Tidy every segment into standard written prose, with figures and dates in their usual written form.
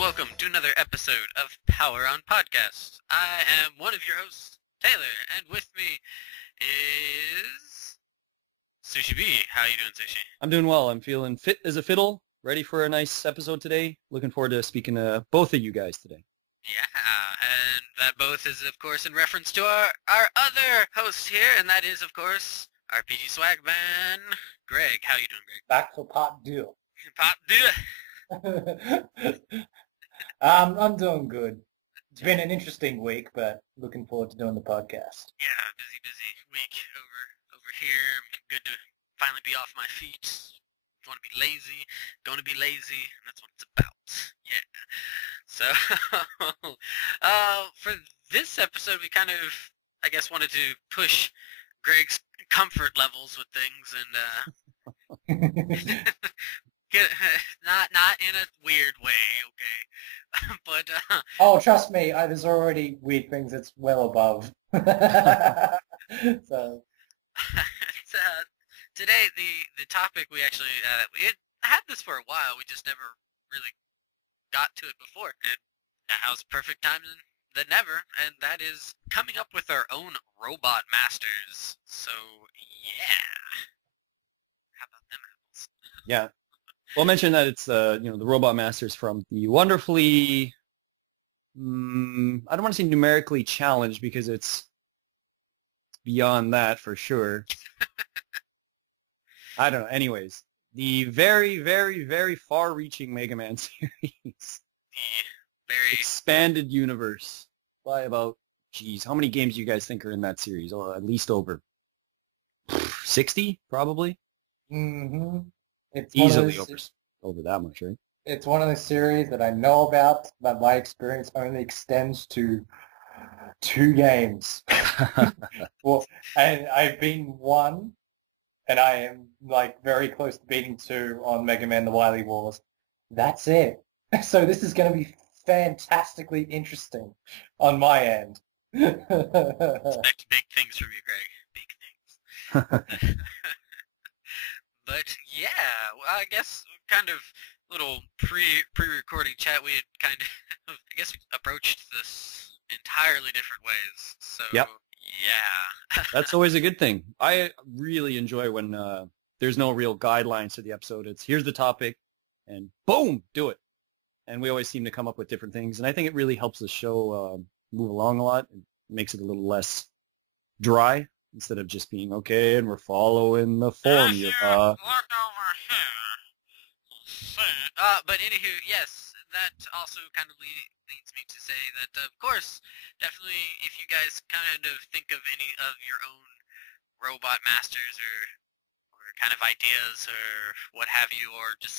welcome to another episode of Power On Podcast. I am one of your hosts, Taylor, and with me is Sushi B. How you doing, Sushi? I'm doing well. I'm feeling fit as a fiddle, ready for a nice episode today. Looking forward to speaking to both of you guys today. Yeah, and that both is, of course, in reference to our other host here, and that is, of course, RPGswagman, Greg. How you doing, Greg? Back for part two. Pop, do it. I'm doing good. It's been an interesting week, but looking forward to doing the podcast. Yeah, busy week over here. I'm good to finally be off my feet. Going to be lazy. Going to be lazy. And that's what it's about. Yeah. So, for this episode, we kind of, I guess, wanted to push Greg's comfort levels with things and not in a weird way, okay? But Oh, trust me, there's already weird things that's well above. So today the topic we actually we had this for a while. We just never really got to it before. And now's perfect time than never, and that is coming up with our own robot masters. So yeah, how about them apples? Yeah. Well, mention that it's the Robot Masters from the wonderfully, I don't want to say numerically challenged because it's beyond that for sure. I don't know. Anyways, the very, very, very far-reaching Mega Man series. Very expanded universe by about, geez, how many games do you guys think are in that series? Oh, at least over 60, probably. mm-hmm. It's Easily over that much, right? It's one of the series that I know about, but my experience only extends to 2 games. Well, and I've beaten 1, and I am like very close to beating 2 on Mega Man: The Wily Wars. That's it. So this is going to be fantastically interesting on my end. Expect big things from you, Greg. Big things. But yeah, well, I guess kind of little pre-recording chat. We had kind of I guess we approached this entirely different ways. So Yep. Yeah. That's always a good thing. I really enjoy when there's no real guidelines to the episode. It's here's the topic, and boom, do it. And we always seem to come up with different things, and I think it really helps the show move along a lot. It makes it a little less dry instead of just being okay, and we're following the formula. Look over here. But anywho, yes, that also kind of leads me to say that, of course, definitely if you guys kind of think of any of your own robot masters or kind of ideas or what have you, or just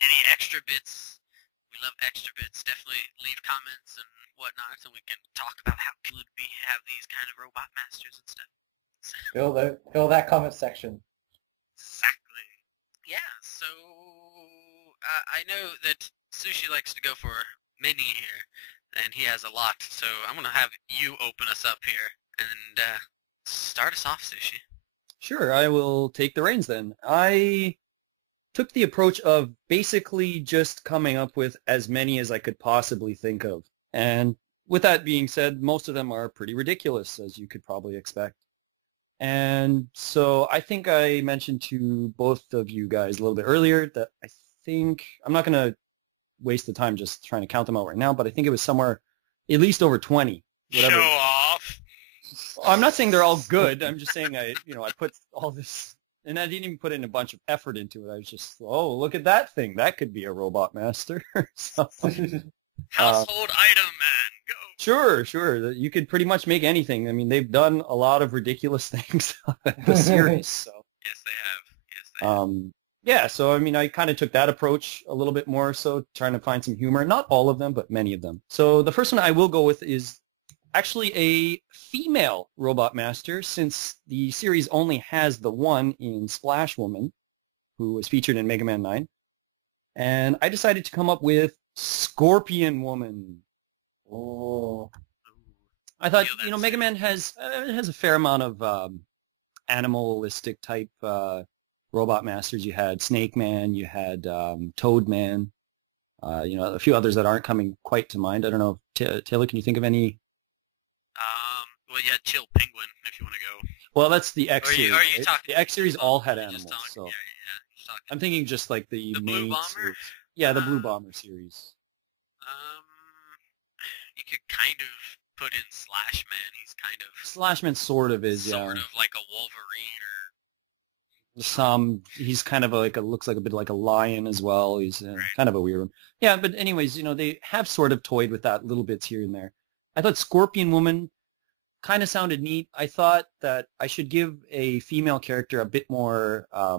any extra bits, we love extra bits, definitely leave comments and whatnot, so we can talk about how could we have these kind of robot masters and stuff. Fill that comment section. Exactly. Yeah, so I know that Sushi likes to go for many here, and he has a lot, so I'm going to have you open us up here and start us off, Sushi. Sure, I will take the reins then. I took the approach of basically just coming up with as many as I could possibly think of. And with that being said, most of them are pretty ridiculous, as you could probably expect. And so I think I mentioned to both of you guys a little bit earlier that I think, I'm not going to waste the time just trying to count them out right now, but I think it was somewhere at least over 20. Whatever. Show off! I'm not saying they're all good. I'm just saying I put all this, and I didn't even put in a bunch of effort into it. I was just, oh, look at that thing. That could be a robot master. So, Household item, man. Go! Sure. You could pretty much make anything. I mean, they've done a lot of ridiculous things in the series. So. Yes, they have. Yeah, so I mean, I kind of took that approach a little bit more, so trying to find some humor. Not all of them, but many of them. So the first one I will go with is actually a female robot master, since the series only has the one in Splash Woman, who was featured in Mega Man 9. And I decided to come up with Scorpion Woman. Oh. I thought, Mega Man has a fair amount of animalistic type robot masters. You had Snake Man, you had Toad Man, A few others that aren't coming quite to mind. I don't know. Taylor, can you think of any? Well, yeah, Chill Penguin, if you want to go. Well, that's the X Are series. you Right? talking? The X series all had You're animals. just talking, So yeah. You're talking. I'm thinking just like the The main Blue Bomber? series. Yeah, the Blue Bomber series. You could kind of put in Slashman. He's kind of Slashman sort of is, sort of like a Wolverine He's kind of looks like a bit like a lion as well. He's Right. kind of a weird one. Yeah, but anyways, they have sort of toyed with that little bits here and there. I thought Scorpion Woman kind of sounded neat. I thought that I should give a female character a bit more, I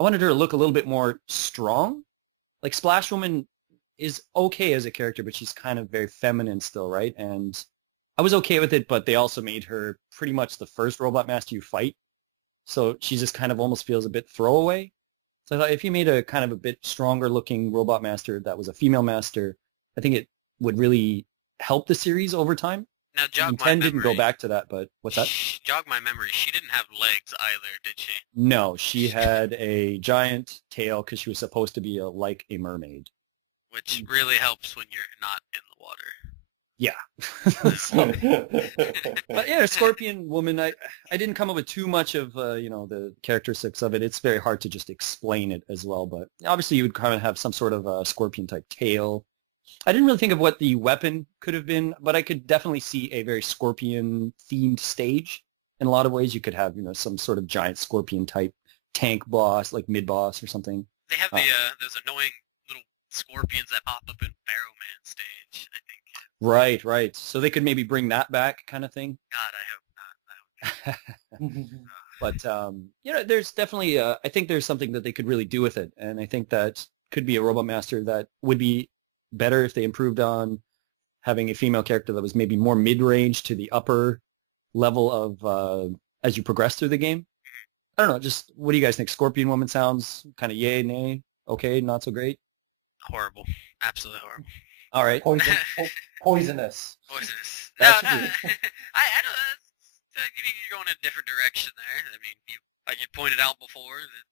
wanted her to look a little bit more strong. Like Splash Woman is okay as a character, but she's kind of very feminine still, right? And I was okay with it, but they also made her pretty much the first Robot Master you fight. So she just kind of almost feels a bit throwaway. So I thought if you made a kind of a bit stronger looking Robot Master that was a female master, I think it would really help the series over time. Now, jog my 10 memory. didn't go back to that, but what's that? Jog my memory. She didn't have legs either, did she? No, she had a giant tail because she was supposed to be like a mermaid. Which really helps when you're not in the water. Yeah. But yeah, Scorpion Woman, I didn't come up with too much of, the characteristics of it. It's very hard to just explain it as well, but obviously you would kind of have some sort of a scorpion-type tail. I didn't really think of what the weapon could have been, but I could definitely see a very scorpion-themed stage. In a lot of ways, you could have, some sort of giant scorpion-type tank boss, like mid-boss or something. They have those annoying little scorpions that pop up in Pharaoh Man stage, I think. Right. So they could maybe bring that back kind of thing. God, I hope not. But, there's definitely, I think there's something that they could really do with it. And I think that could be a Robot Master that would be better if they improved on having a female character that was maybe more mid-range to the upper level of as you progress through the game. I don't know, just what do you guys think? Scorpion Woman sounds kind of yay, nay, okay, not so great? Horrible. Absolutely horrible. All right. Poisonous. Poisonous. That's No, true. I don't know. You're going in a different direction there. I mean, like you pointed out before, that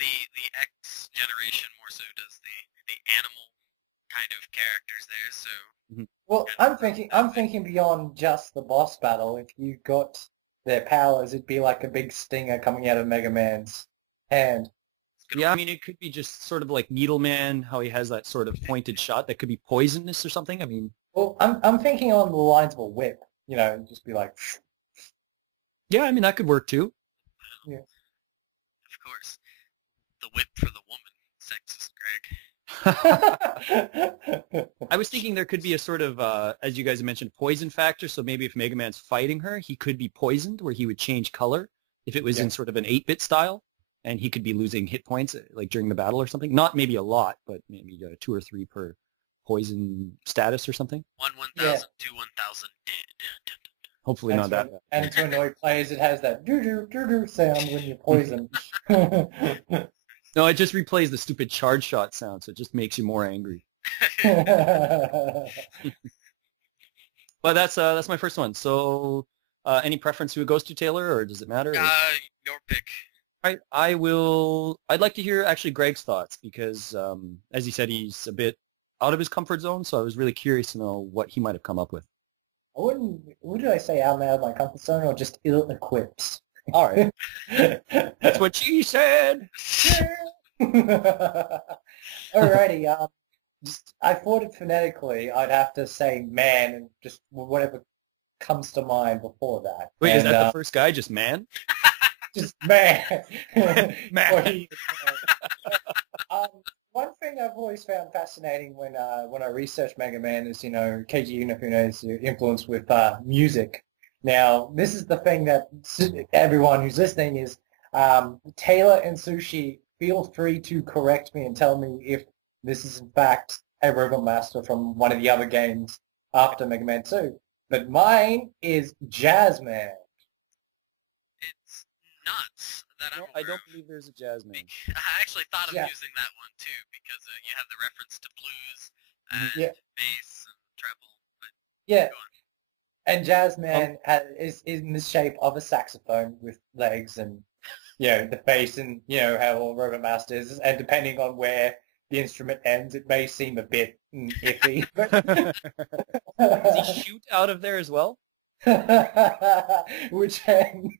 the X generation more so does the animal kind of characters there. So Well, I'm thinking beyond just the boss battle. If you got their powers, it'd be like a big stinger coming out of Mega Man's hand. Yeah, I mean, it could be just sort of like Needleman, how he has that sort of pointed shot that could be poisonous or something. I mean, Well, I'm thinking on the lines of a whip. Just be like. yeah, I mean, that could work too. Yeah. of course, the whip for the woman, sexist Greg. I was thinking there could be a sort of, as you guys mentioned, poison factor. So maybe if Mega Man's fighting her, he could be poisoned where he would change color if it was in sort of an 8-bit style. And he could be losing hit points like during the battle or something. Not maybe a lot, but maybe 2 or 3 per poison status or something. 1,000, 2,1,000 dead. Hopefully not that. And to annoy players, it has that doo-doo sound when you're poisoned. No, it just replays the stupid charge shot sound, so it just makes you more angry. But that's my first one. So any preference who it goes to, Taylor, or does it matter? Your pick. All right, I'd like to hear actually Greg's thoughts because, as he said, he's a bit out of his comfort zone, so I was really curious to know what he might have come up with. What did I say, out of my comfort zone or just ill-equipped? All right. That's what she said. Alrighty, I thought it phonetically, I'd have to say man and just whatever comes to mind before that. Wait, is that the first guy, just man? Just man. Man. One thing I've always found fascinating when I research Mega Man is, Keiji Inafune's influence with music. Now, this is the thing that everyone who's listening is, Taylor and Sushi, feel free to correct me and tell me if this is in fact a Robot Master from one of the other games after Mega Man 2. But mine is Jazzman. It's nuts that I'm I don't aware of. believe there's a Jazzman. I actually thought of Yeah. using that one too because you have the reference to blues and bass and treble. But Yeah. go on. And Jazzman is in the shape of a saxophone with legs and, the face and, how all Robot Master is. And depending on where the instrument ends, it may seem a bit iffy. Does he shoot out of there as well? Which end?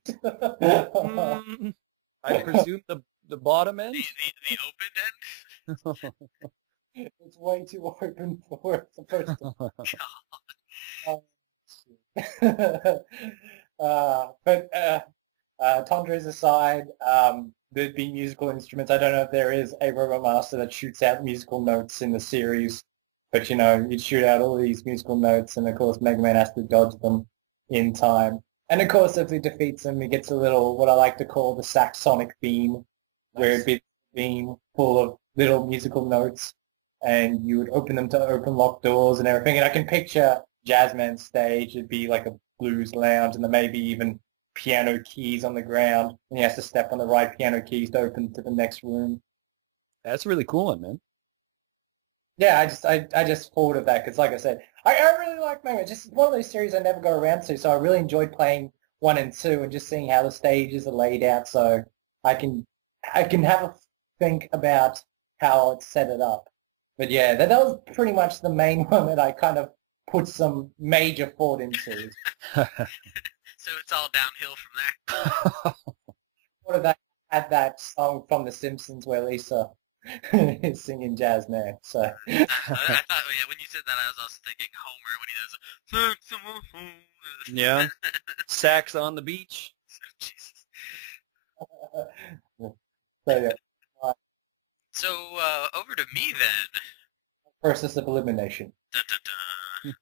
I presume the bottom end? The open end? It's way too open for where it's supposed to. Tundras aside, there'd be musical instruments. I don't know if there is a Robot Master that shoots out musical notes in the series, but you'd shoot out all these musical notes, and of course Mega Man has to dodge them in time. And of course, if he defeats him, he gets a little, what I like to call the saxonic beam, where it'd be a beam full of little musical notes, and you would open them to open locked doors and everything. And I can picture Jazzman's stage. It'd be like a blues lounge, and there may be even piano keys on the ground, and he has to step on the right piano keys to open to the next room. That's a really cool one, man. Yeah, I just thought of that because, like I said, I really like Mega Man. Just one of those series I never got around to, so I really enjoyed playing 1 and 2 and just seeing how the stages are laid out, so I can have a think about how it's set it up. But yeah, that was pretty much the main one that I kind of put some major thought into. So it's all downhill from there. What if that had that song from The Simpsons where Lisa is singing Jazzman? So I thought, yeah, when you said that, I was also thinking Homer when he does. Yeah. Sax on the beach. Jesus. so yeah, So over to me then. process of elimination. Dun, dun, dun.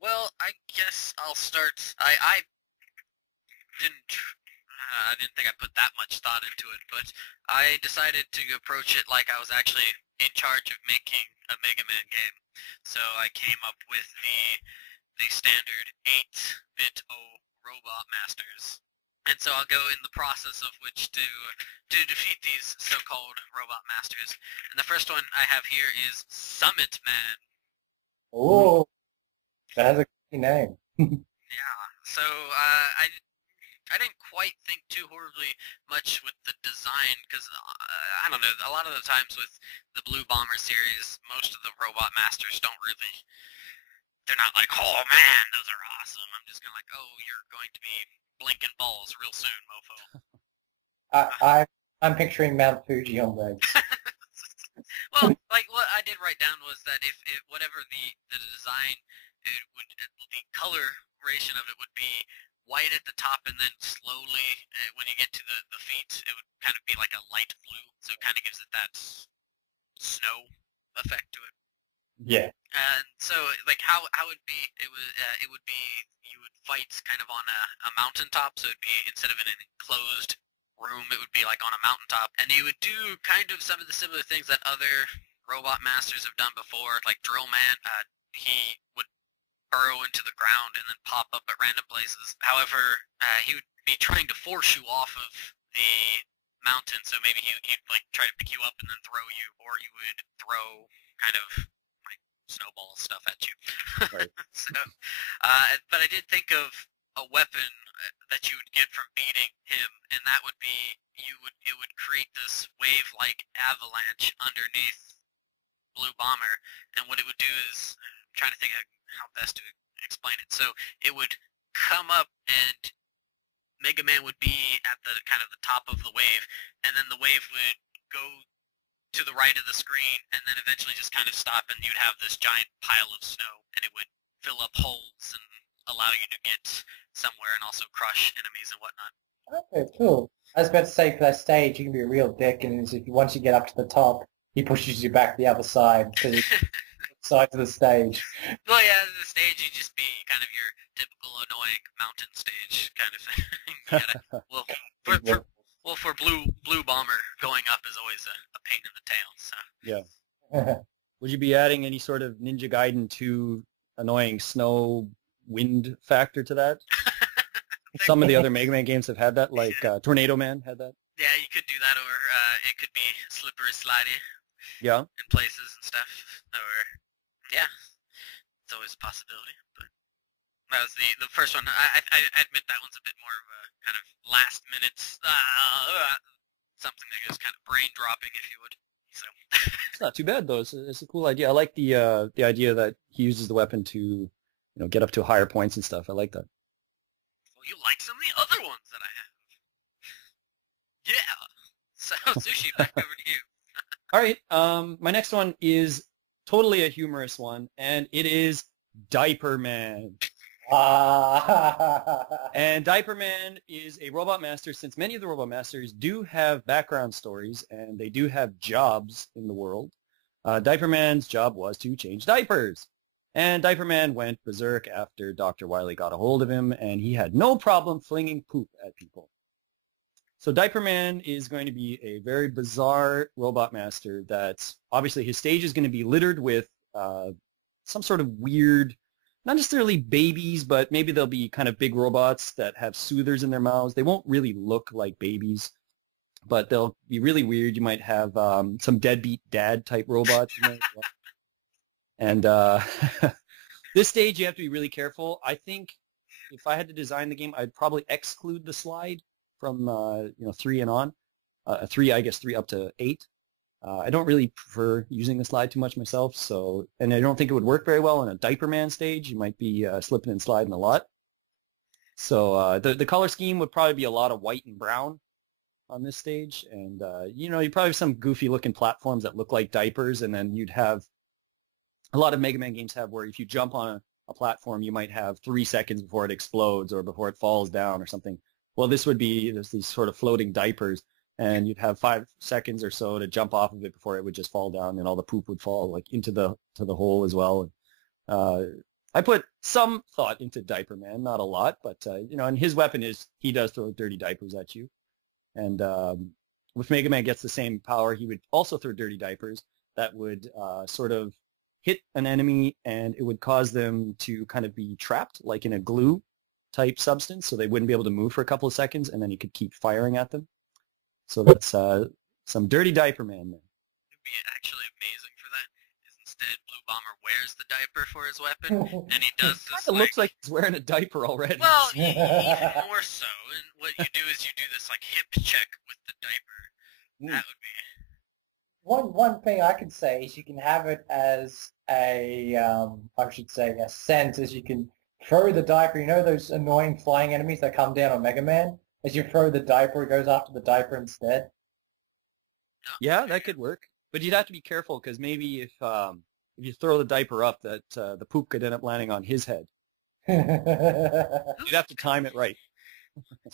Well, I guess I'll start. I didn't think I put that much thought into it, but I decided to approach it like I was actually in charge of making a Mega Man game. So I came up with the standard 8-bit Robot Masters. And so I'll go in the process of which to defeat these so-called Robot Masters. And the first one I have here is Summit Man. Oh, that has a great name. Yeah, so I didn't quite think too horribly much with the design, because I don't know, a lot of the times with the Blue Bomber series, most of the Robot Masters don't really, they're not like, oh man, those are awesome. I'm just kind of like, oh, you're going to be blinking balls real soon, mofo. I'm picturing Mount Fuji on legs. Well, like what I did write down was that if whatever the design, the coloration of it would be white at the top, and then slowly, when you get to the feet, it would kind of be like a light blue. So it kind of gives it that snow effect to it. Yeah. And so, like, how it would be, it would be, you would fight kind of on a mountaintop, so it'd be, instead of in an enclosed room, it would be like on a mountaintop, and you would do kind of some of the similar things that other Robot Masters have done before, like Drill Man. He would burrow into the ground and then pop up at random places. However, he would be trying to force you off of the mountain, so maybe he'd like try to pick you up and then throw you, or he would throw kind of like snowball stuff at you. Right. So, but I did think of a weapon that you would get from beating him, and that would be it would create this wave-like avalanche underneath Blue Bomber, and what it would do is, I'm trying to think of how best to explain it. So it would come up, and Mega Man would be at the kind of the top of the wave, and then the wave would go to the right of the screen, and then eventually just kind of stop, and you'd have this giant pile of snow, and it would fill up holes and allow you to get somewhere and also crush enemies and whatnot. Okay, cool. I was about to say, for that stage, you can be a real dick, and once you get up to the top, he pushes you back the other side to the side of the stage. Well, yeah, the stage, you just be kind of your typical annoying mountain stage kind of thing. For Blue Bomber, going up is always a pain in the tail. So Yeah. Would you be adding any sort of Ninja Gaiden 2 annoying snow wind factor to that? Some of the other Mega Man games have had that, like Tornado Man had that. Yeah, you could do that, or it could be slippery slidey. Yeah. In places and stuff, or yeah, it's always a possibility. But that was the first one. I admit that one's a bit more of a kind of last minute something that is kind of brain dropping, if you would. So. It's not too bad though. It's a cool idea. I like the idea that he uses the weapon to, get up to higher points and stuff. I like that. Well, you like some of the other ones that I have. Yeah. So, Sushi, back over to you. All right. My next one is totally a humorous one, and it is Diaper Man. And Diaper Man is a robot master, since many of the robot masters do have background stories and they do have jobs in the world. Diaper Man's job was to change diapers. And Diaper Man went berserk after Dr. Wily got a hold of him, and he had no problem flinging poop at people. So Diaper Man is going to be a very bizarre robot master that's obviously his stage is going to be littered with some sort of weird, not necessarily babies, but maybe they'll be kind of big robots that have soothers in their mouths. They won't really look like babies, but they'll be really weird. You might have some deadbeat dad type robots in there as well. And this stage, you have to be really careful. I think if I had to design the game, I'd probably exclude the slide from 3 and on. 3, I guess 3 up to 8. I don't really prefer using the slide too much myself, and I don't think it would work very well on a Diaper Man stage. You might be slipping and sliding a lot. So the color scheme would probably be a lot of white and brown on this stage, and you'd probably have some goofy looking platforms that look like diapers, and then you'd have a lot of Mega Man games have where if you jump on a platform, you might have 3 seconds before it explodes or before it falls down or something. Well, this would be these sort of floating diapers, and you'd have 5 seconds or so to jump off of it before it would just fall down, and all the poop would fall like into the hole as well. I put some thought into Diaper Man, not a lot, but and his weapon is he does throw dirty diapers at you, and if Mega Man gets the same power, he would also throw dirty diapers that would sort of hit an enemy, and it would cause them to kind of be trapped, like in a glue type substance, so they wouldn't be able to move for a couple of seconds, and then you could keep firing at them. So that's some dirty Diaper Man there. It would be actually amazing for that. Is instead Blue Bomber wears the diaper for his weapon, and he does this. It looks like he's wearing a diaper already. Well, even more so. And what you do is you do this like hip check with the diaper. That would be. One thing I could say is you can have it as a sense, as you can throw the diaper. You know those annoying flying enemies that come down on Mega Man? As you throw the diaper, it goes after the diaper instead. Yeah, that could work. But you'd have to be careful, because maybe if you throw the diaper up, that the poop could end up landing on his head. You'd have to time it right.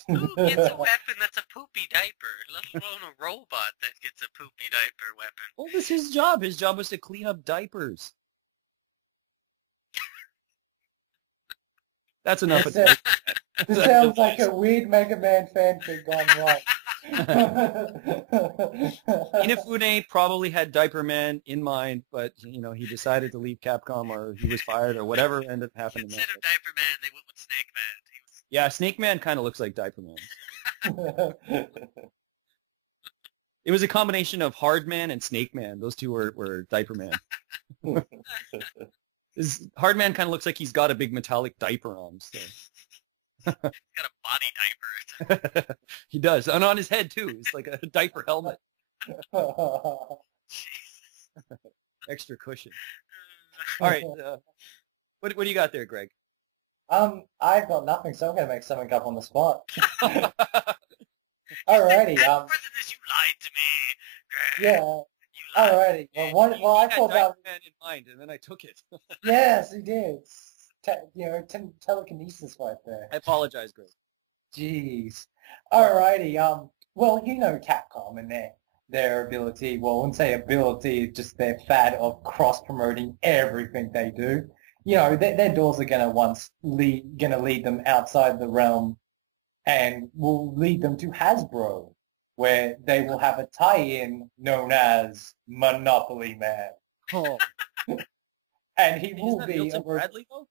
Who gets a weapon that's a poopy diaper? Let alone a robot that gets a poopy diaper weapon. Well, this is his job. His job was to clean up diapers. That's enough of that. This sounds like a weird Mega Man fanfic gone wrong. Inafune probably had Diaper Man in mind, but he decided to leave Capcom, or he was fired, or whatever ended up happening. Instead of Diaper Man, they went with Snake Man. Yeah, Snake Man kind of looks like Diaper Man. It was a combination of Hard Man and Snake Man. Those two were Diaper Man. Hard Man kind of looks like he's got a big metallic diaper on. So. He's got a body diaper. He does, and on his head too. It's like a diaper helmet. Extra cushion. All right, what do you got there, Greg? I've got nothing, so I'm going to make something up on the spot. Alrighty. You lied to me, Greg. Yeah. Alrighty. Well, I thought that man in mind, and then I took it. Yes, he did. Telekinesis right there. I apologize, Greg. Jeez. Alrighty. Well, Capcom and their ability. Well, I wouldn't say ability, just their fad of cross-promoting everything they do. Their doors are gonna lead them outside the realm, and will lead them to Hasbro, where they will have a tie-in known as Monopoly Man. Oh. And he will be Milton Bradley, though?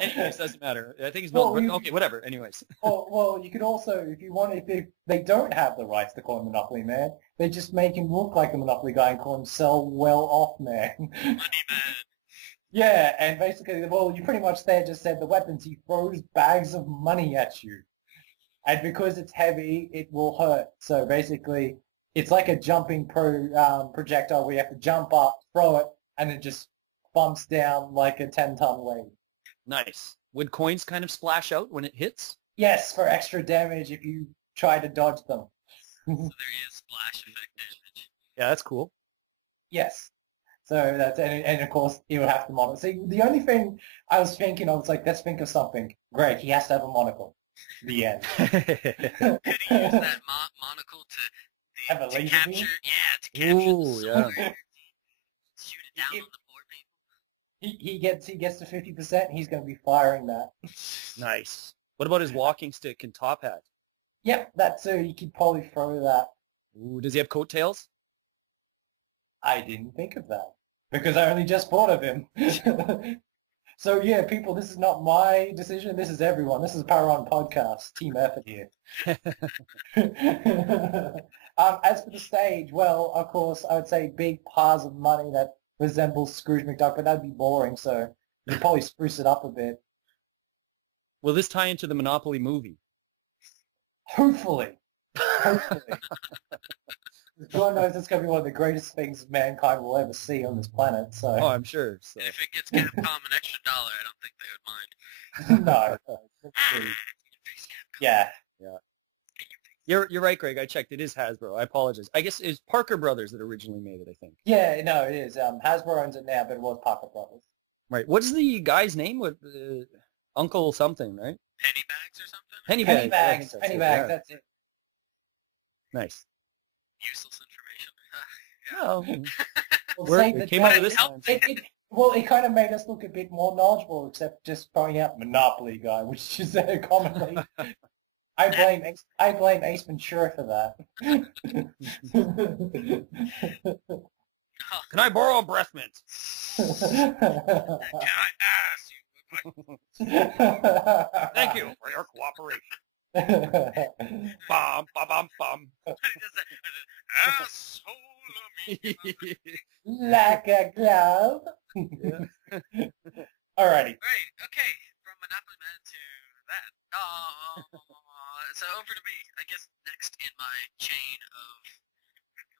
Anyways, doesn't matter. I think he's Milton. Okay, whatever. Anyways. Well, you could also, if they don't have the rights to call him Monopoly Man, they just make him look like the Monopoly guy and call him Sell Well Off Man. Money Man. Yeah, and basically, well, you pretty much there just said the weapons. He throws bags of money at you. And because it's heavy, it will hurt. So basically, it's like a jumping projectile where you have to jump up, throw it, and it just bumps down like a 10-ton weight. Nice. Would coins kind of splash out when it hits? Yes, for extra damage if you try to dodge them. So there is splash effect damage. Yeah, that's cool. Yes. So that's, and of course he would have to monocle. See, the only thing I was thinking of was like, let's think of something. Great, he has to have a monocle. The end. Could he use that monocle Have a to laser capture? beam? Yeah, to capture Ooh, the yeah. sword. Shoot it down If- on the poor people. He gets to 50%, he's going to be firing that. Nice. What about his walking stick and top hat? Yep, that too. You could probably throw that. Ooh, does he have coattails? I didn't think of that because I only just thought of him. So yeah, people, this is not my decision. This is everyone. This is a Power On podcast. Team effort here. As for the stage, well, of course, I would say big piles of money that resembles Scrooge McDuck, but that'd be boring. So you'd probably spruce it up a bit. Will this tie into the Monopoly movie? Hopefully. Hopefully. God knows it's going to be one of the greatest things mankind will ever see on this planet. So Oh, I'm sure. So. And if it gets Capcom an extra $1, I don't think they would mind. no. Yeah. You're right, Greg. I checked. It is Hasbro. I apologize. I guess it's Parker Brothers that originally made it, I think. Yeah, no, it is. Hasbro owns it now, but it was Parker Brothers. Right. What's the guy's name? What Uncle something, right? Penny bags or something? Penny Penny bags. bags. Penny bags. That's it. Nice. Useless information. Oh, We'll We're- save we the came out of day. this time. Well, it kind of made us look a bit more knowledgeable, except just throwing out Monopoly guy, which is commonly. I blame Ace Ventura for that. Oh, Can I borrow a breath mint? can I ask you? Thank you for your cooperation. Bum, bum, bum, bum. Asshole of me. Like a glove. Alrighty. Right, okay. From Monopoly Man to that. So over to me. I guess next in my chain of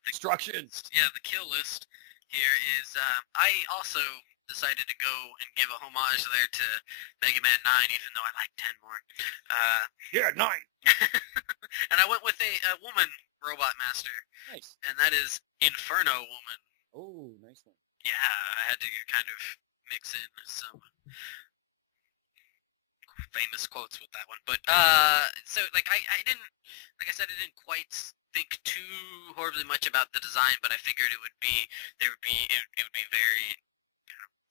Instructions. yeah, the kill list here is I also decided to go and give a homage there to Mega Man 9, even though I like 10 more. Yeah, 9. And I went with a woman robot master, Nice. and that is Inferno Woman. Oh, nice one. Yeah, I had to kind of mix in some famous quotes with that one. But so like I didn't, like I said, I didn't quite think too horribly much about the design, but I figured it would be it would be very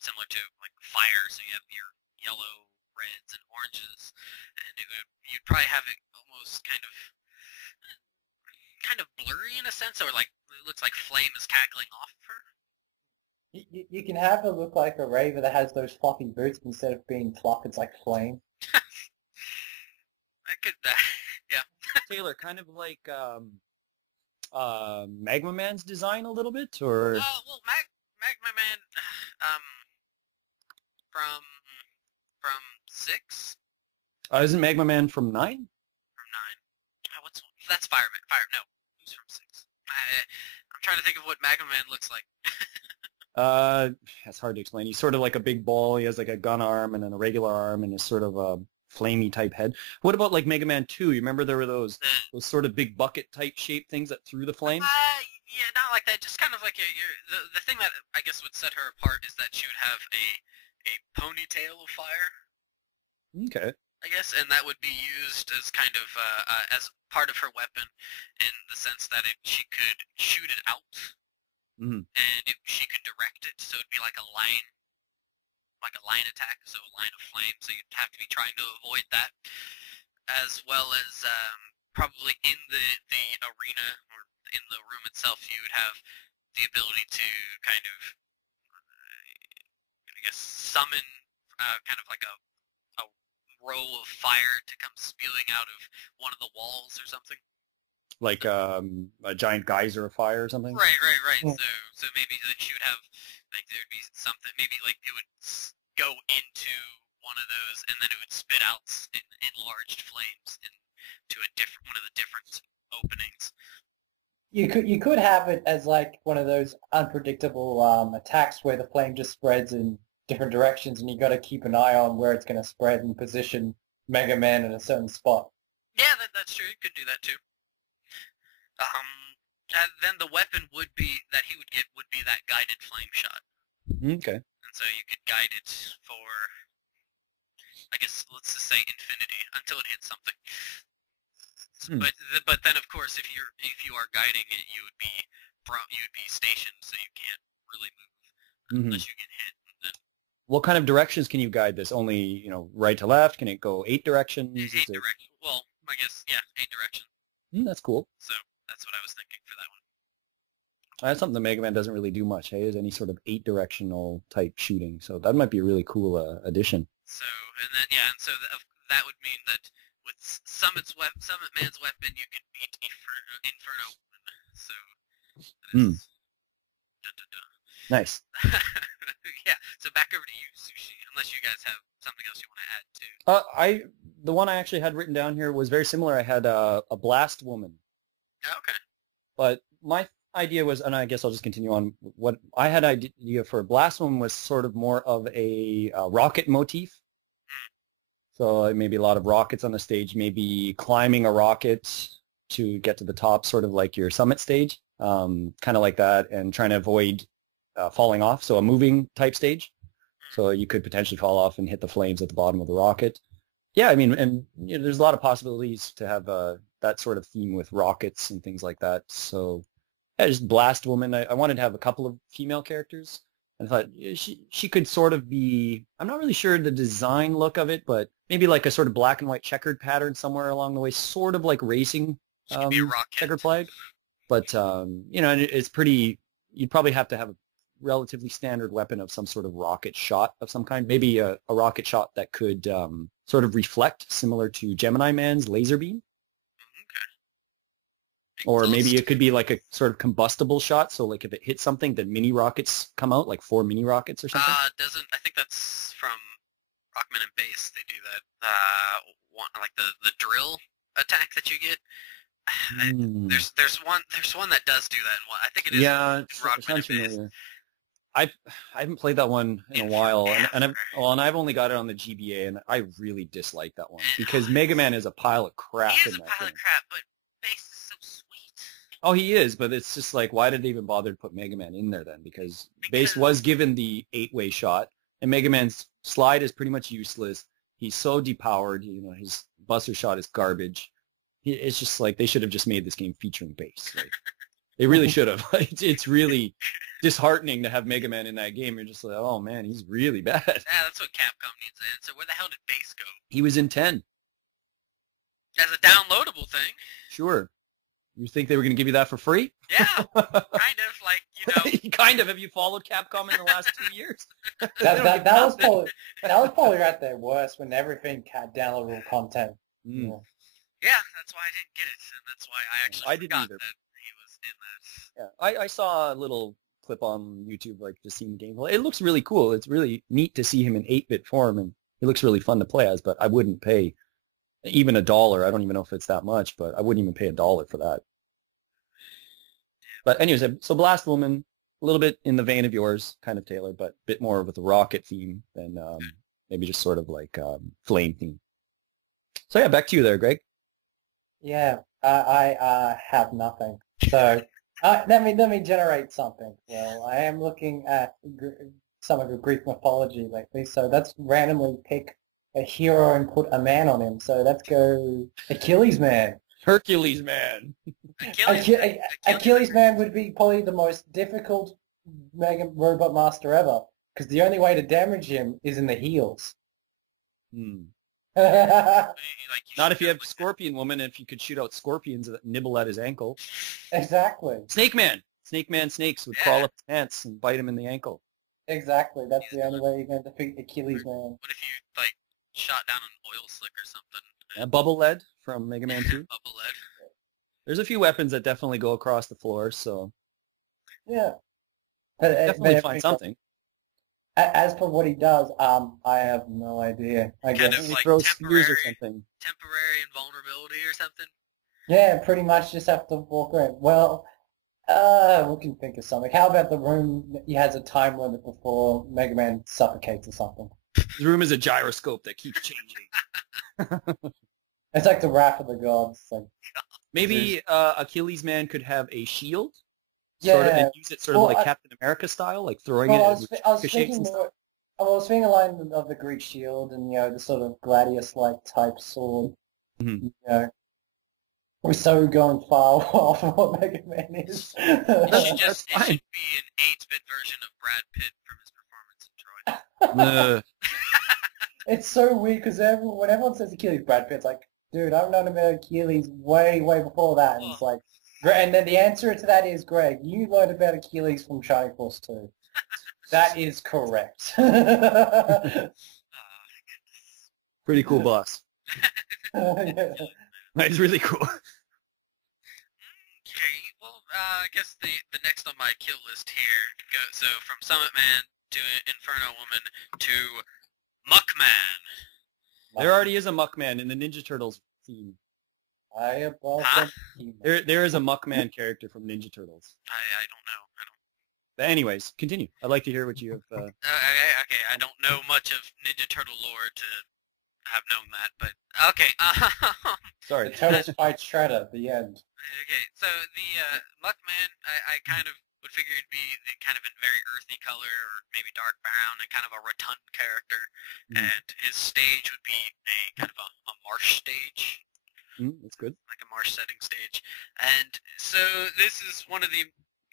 similar to like fire. So you have your yellow, reds, and oranges, and you'd probably have it almost kind of blurry in a sense, or like it looks like flame is cackling off of her. You can have it look like a raver that has those fluffy boots, but instead of being fluff, it's like flame. I could, yeah. Taylor, kind of like Magma Man's design a little bit, or Well, Magma Man, from 6, isn't Magma Man from 9? from 9. What's that's Fire? No, who's from 6? I'm trying to think of what Magma Man looks like. That's hard to explain. He's sort of like a big ball. He has like a gun arm and then a regular arm and a sort of a flamey type head. What about like Mega Man 2? You remember there were those sort of big bucket type shaped things that threw the flame? Yeah, not like that. Just kind of like the thing that I guess would set her apart is that she would have a ponytail of fire. Okay. I guess, and that would be used as kind of as part of her weapon, in the sense that she could shoot it out, Mhm. and she could direct it, so it'd be like a line attack, so a line of flame. So you'd have to be trying to avoid that, as well as probably in the arena or in the room itself, you would have the ability to kind of, I guess, summon kind of like a row of fire to come spewing out of one of the walls or something. Like a giant geyser of fire or something? Right. Yeah. So maybe like she would have, like there'd be something, maybe like it would go into one of those and then it would spit out enlarged flames into one of the different openings. you could have it as like one of those unpredictable attacks where the flame just spreads in different directions, and you got to keep an eye on where it's going to spread and position Mega Man in a certain spot. Yeah, that's true. You could do that too. And then the weapon would be that he would get would be that guided flame shot. Okay. And so you could guide it for, I guess, let's just say infinity until it hits something. But then of course if you are guiding it, you would be stationed, so you can't really move unless you get hit. And then What kind of directions can you guide this? Only, right to left? Can it go 8 directions? 8 directions. Well, I guess, yeah, 8 directions. That's cool. So that's what I was thinking for that one. That's something that Mega Man doesn't really do much, hey? Is any sort of 8-directional type shooting. So that might be a really cool addition. So, and then, yeah, and so that would mean that with Summit Man's weapon, you can beat Inferno. So, that is... Dun, dun, dun. Nice. Yeah, so back over to you, Sushi, unless you guys have something else you want to add, too. The one I actually had written down here was very similar. I had a Blast Woman. Oh, okay. But my idea was, and I guess I'll just continue on, what I had idea for Blast Woman was sort of more of a rocket motif. So maybe a lot of rockets on the stage, maybe climbing a rocket to get to the top, sort of like your summit stage, kind of like that, and trying to avoid falling off, so a moving type stage. So you could potentially fall off and hit the flames at the bottom of the rocket. Yeah, I mean, and there's a lot of possibilities to have that sort of theme with rockets and things like that. So yeah, just Blast Woman. I wanted to have a couple of female characters. And I thought she could sort of be, I'm not really sure the design look of it, but maybe like a sort of black and white checkered pattern somewhere along the way, sort of like racing checkered flag. But, it's pretty, you'd probably have to have a relatively standard weapon of some sort of rocket shot of some kind, maybe a rocket shot that could sort of reflect, similar to Gemini Man's laser beam. Or maybe it could be like a sort of combustible shot, so like if it hits something, then mini rockets come out, like 4 mini rockets or something. I think that's from Rockman and Bass, they do that. Like the drill attack that you get. There's one that does do that, and I think it is Rockman and Bass. I haven't played that one in a while, and I've only got it on the GBA, and I really dislike that one because Mega Man is a pile of crap. He is a pile of crap, but Bass is so sweet. Oh, he is, but it's just like, why did they even bother to put Mega Man in there then? Because Bass was given the 8-way shot, and Mega Man's slide is pretty much useless. He's so depowered. His Buster shot is garbage. It's just like they should have just made this game featuring Bass. Like, they really should have. It's really disheartening to have Mega Man in that game. You're just like, oh man, he's really bad. Yeah, that's what Capcom needs. And so where the hell did Bass go? He was in 10. As a downloadable thing. Sure. You think they were going to give you that for free? Yeah, kind of, like, Kind of. Have you followed Capcom in the last 2 years? that was probably at their worst when everything had downloadable content. Mm. Yeah, that's why I didn't get it, and that's why I actually forgot that he was in that. Yeah, I saw a little clip on YouTube, like just seeing the gameplay. It looks really cool. It's really neat to see him in 8-bit form, and he looks really fun to play as. But I wouldn't pay even $1. I don't even know if it's that much, but I wouldn't even pay $1 for that. But anyways, so Blast Woman, a little bit in the vein of yours, kind of Taylor, but a bit more with the rocket theme than maybe just sort of like flame theme. So yeah, back to you there, Greg. Yeah, I have nothing. So let me generate something. Well, I am looking at some of the Greek mythology lately, so let's randomly pick a hero and put a man on him. So let's go Achilles Man. Hercules Man. Achilles Man would be probably the most difficult Mega Robot Master ever, because the only way to damage him is in the heels. Not if you have Scorpion Woman, if you could shoot out scorpions that nibble at his ankle. Exactly. Snake Man. Snakes would crawl up his pants and bite him in the ankle. Exactly. That's the only way you're going to defeat Achilles Man. What if you, shot down an oil slick or something? Bubble Lead from Mega Man 2. Bubble Lead. There's a few weapons that definitely go across the floor, so... Yeah. Definitely find something. As for what he does, I have no idea. I guess he throws spears or something. Temporary invulnerability or something? Yeah, pretty much just have to walk around. Well, We can think of something. How about the room that he has a time limit before Mega Man suffocates or something? The room is a gyroscope that keeps changing. It's like the Wrath of the Gods. Like, Maybe Achilles Man could have a shield, yeah. and use it sort of like Captain America style, like throwing Well, it. I was thinking more. I was thinking along of the Greek shield and the sort of gladius-like type sword. Mm-hmm. We're so going far off of what Mega Man is. It should be an 8-bit version of Brad Pitt from his performance in Troy. It's so weird because when everyone says Achilles, Brad Pitt's like, dude, I've known about Achilles way before that. And it's like, and then the answer to that is, Greg, you learned about Achilles from Shining Force 2. That is correct. Pretty cool boss. Yeah. It's really cool. Okay, well, I guess the next on my kill list here so from Summit Man to Inferno Woman to Muckman. There already is a Muckman in the Ninja Turtles theme. There is a Muckman character from Ninja Turtles. I don't know. But anyways, continue. I'd like to hear what you have... Okay, I don't know much of Ninja Turtle lore to have known that, but okay. Sorry. The Turtles fight Shredder at the end. Okay, so the Muckman, I kind of would figure it'd be kind of a very earthy color, or maybe dark brown, and kind of a rotund character, and his stage would be a kind of a marsh stage. That's good. Like a marsh setting stage. And so this is one of the,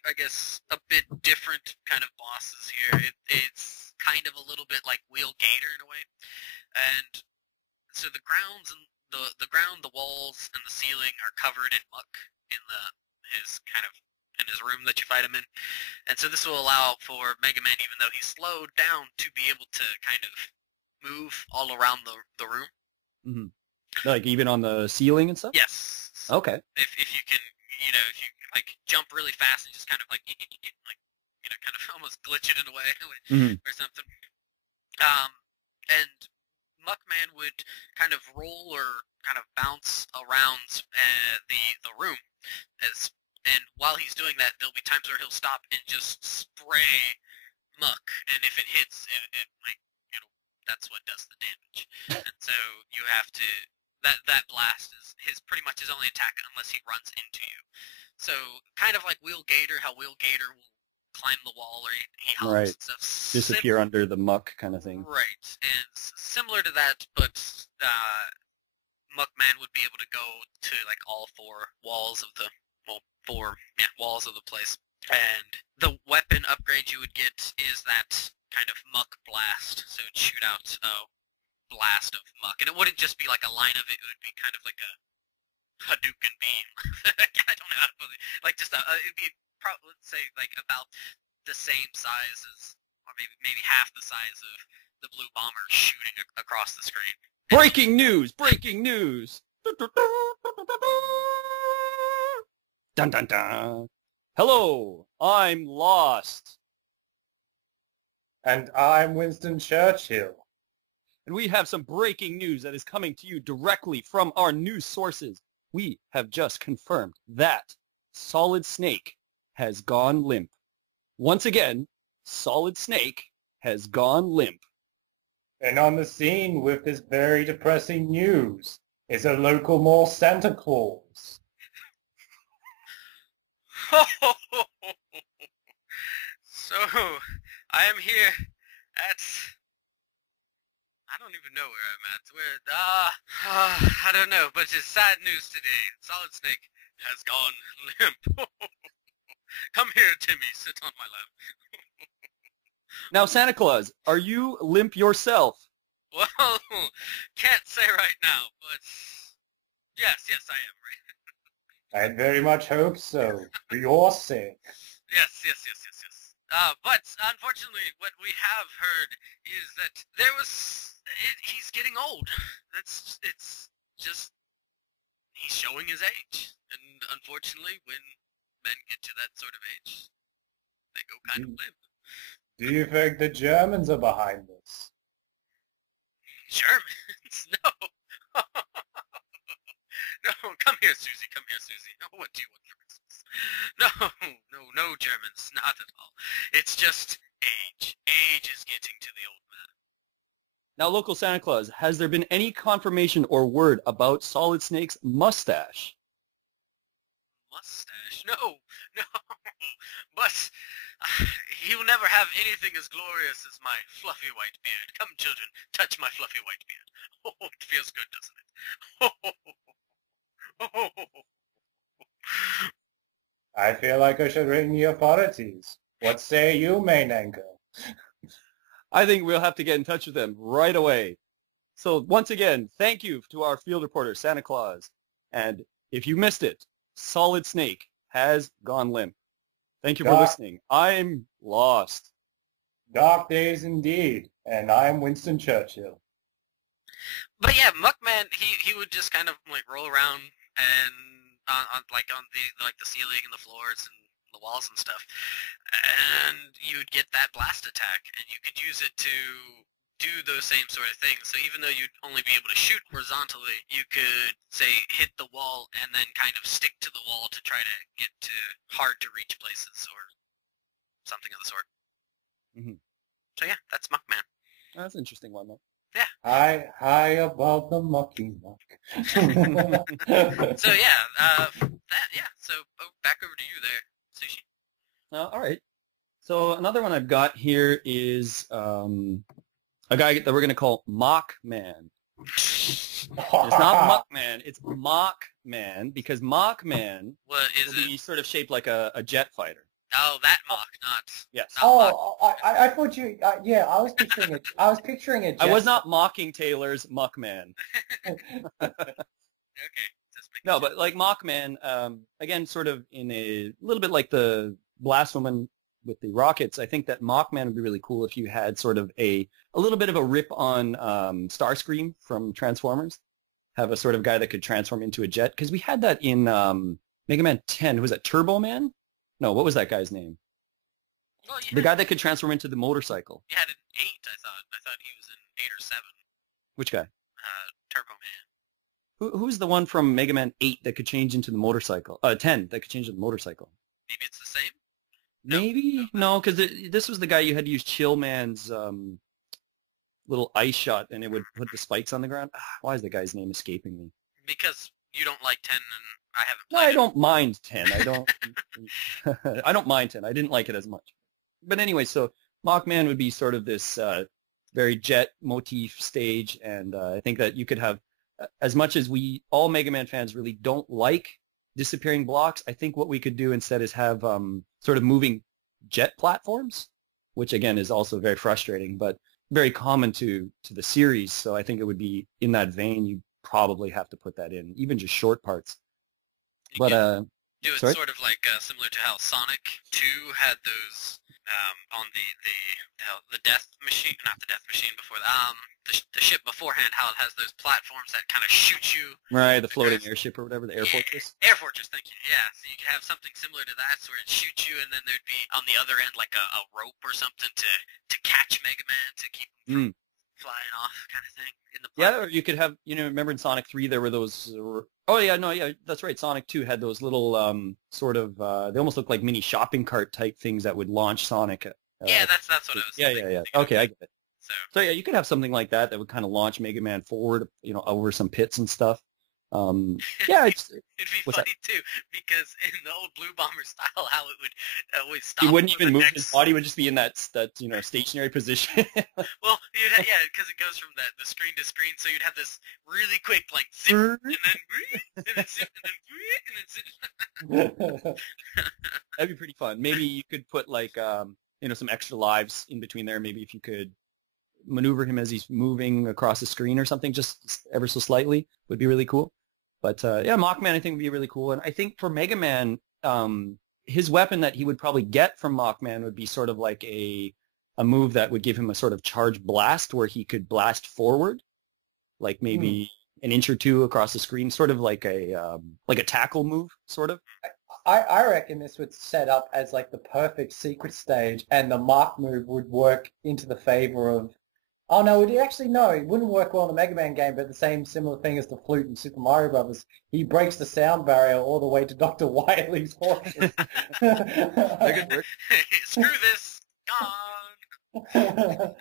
I guess, a bit different kind of bosses here. It's kind of a little bit like Wheel Gator in a way. And so the grounds and the ground, the walls, and the ceiling are covered in muck in his room that you fight him in. And so this will allow for Mega Man, even though he's slowed down, to be able to kind of move all around the room. Mm-hmm. Like even on the ceiling and stuff? Yes. Okay. If you can, if you like jump really fast and just kind of like kind of almost glitch it in a way or something. And Muckman would kind of roll or kind of bounce around the room, and while he's doing that, there'll be times where he'll stop and just spray muck, and if it hits, that's what does the damage. And so you have to that blast is pretty much his only attack unless he runs into you. So kind of like Wheel Gator, how Wheel Gator will climb the wall or he hops and stuff. Disappear under the muck kind of thing. Right, and similar to that, but Muckman would be able to go to like all four walls of the walls of the place. And the weapon upgrade you would get is that kind of muck blast, so it'd shoot out a blast of muck, and it wouldn't just be like a line of it would be kind of like a Hadouken beam. I don't know how to put it. Like just it'd be probably, let's say, like about the same size as, or maybe half the size of the blue bomber shooting across the screen. Breaking news! Breaking news! Dun dun dun! Hello, I'm Lost. And I'm Winston Churchill. And we have some breaking news that is coming to you directly from our news sources. We have just confirmed that Solid Snake has gone limp. Once again, Solid Snake has gone limp. And on the scene with this very depressing news is a local mall Santa Claus. So, I am here at... I don't even know where I'm at. I don't know, but it's sad news today. Solid Snake has gone limp. Come here, Timmy. Sit on my lap. Now, Santa Claus, are you limp yourself? Well, can't say right now, but yes, I am. Right. I very much hope so, for your sake. Yes. But unfortunately, what we have heard is that he's getting old. It's just, he's showing his age. And unfortunately, when men get to that sort of age, they go kind of limp. Do you think the Germans are behind this? Germans? No. No, come here, Susie. What do you want for Christmas? No, no Germans, not at all. It's just age. Age is getting to the old man. Now, local Santa Claus, has there been any confirmation or word about Solid Snake's mustache? Mustache? No, no. But he will never have anything as glorious as my fluffy white beard. Come, children, touch my fluffy white beard. Oh, it feels good, doesn't it? I feel like I should ring the authorities. What say you, main anchor? I think we'll have to get in touch with them right away. So once again, thank you to our field reporter, Santa Claus. And if you missed it, Solid Snake has gone limp. Thank you for listening. I'm lost. Dark days indeed, and I'm Winston Churchill. But yeah, Muckman, he would just kind of like roll around and on the ceiling and the floors and the walls and stuff, and you'd get that blast attack, and you could use it to do those same sort of things. So even though you'd only be able to shoot horizontally, you could say hit the wall and then kind of stick to the wall to try to get to hard to reach places or something of the sort. Mm-hmm. So yeah, that's Muckman. That's an interesting one, though. Yeah. High above the mucky muck. So yeah, So back over to you there, Sushi. All right. So another one I've got here is a guy that we're going to call Mockman. It's not Muckman, it's Mockman, because Mockman What is will be sort of shaped like a jet fighter. Oh, that Mock, not... Yes. I thought you... yeah, I was picturing it. I was picturing it. I was not mocking Taylor's Muckman. Okay. No, but like Mockman, again, sort of in a little bit like the Blast Woman with the rockets, I think that Mockman would be really cool if you had sort of a little bit of a rip on Starscream from Transformers. Have a sort of guy that could transform into a jet. Because we had that in Mega Man 10. Who was that? Turbo Man? No, what was that guy's name? Well, The guy that could transform into the motorcycle. You had an 8, I thought. I thought he was in 8 or 7. Which guy? Turbo Man. Who's the one from Mega Man 8 that could change into the motorcycle? 10 that could change into the motorcycle. Maybe it's the same? Maybe? No, because this was the guy you had to use Chill Man's little ice shot, and it would put the spikes on the ground. Why is the guy's name escaping me? Because you don't like 10 and I haven't No, played I don't mind 10. I don't. I don't mind 10. I didn't like it as much. But anyway, so Mockman would be sort of this very jet motif stage, and I think that you could have, as much as all Mega Man fans really don't like disappearing blocks, I think what we could do instead is have sort of moving jet platforms, which again is also very frustrating, but very common to the series. So I think it would be in that vein. You probably have to put that in, even just short parts. You But do it sorry? sort of like similar to how Sonic 2 had those on the death machine, not the death machine before the ship beforehand, how it has those platforms that kind of shoot you. Right, the floating airship or whatever, the Air Yeah, Fortress. Air Fortress, thank you. Yeah, so you could have something similar to that, where it shoots you, and then there'd be on the other end like a rope or something to catch Mega Man to keep him from flying off, kind of thing. In the Yeah, or you could have, remember in Sonic 3 there were those, that's right, Sonic 2 had those little sort of, they almost look like mini shopping cart type things that would launch Sonic. Yeah, that's what I was thinking. Yeah. Okay, I get it. So yeah, you could have something like that would kind of launch Mega Man forward, over some pits and stuff. Yeah, it'd be funny too, because in the old Blue Bomber style, how it would always stop. He wouldn't even move. Next... His body would just be in that stationary position. Well, because it goes from the screen to screen, so you'd have this really quick zip, and then zip, and then zip. That'd be pretty fun. Maybe you could put some extra lives in between there. Maybe if you could maneuver him as he's moving across the screen or something, just ever so slightly, would be really cool. But yeah, Mockman I think would be really cool. And I think for Mega Man, his weapon that he would probably get from Mockman would be sort of like a move that would give him a sort of charge blast where he could blast forward, like maybe an inch or two across the screen, sort of like a tackle move, sort of. I reckon this would set up as like the perfect secret stage, and the Mark move would work into the favor of Oh no, it wouldn't work well in a Mega Man game, but the same similar thing as the flute in Super Mario Brothers. He breaks the sound barrier all the way to Dr. Wily's fortress. That could work. Screw this. Gone.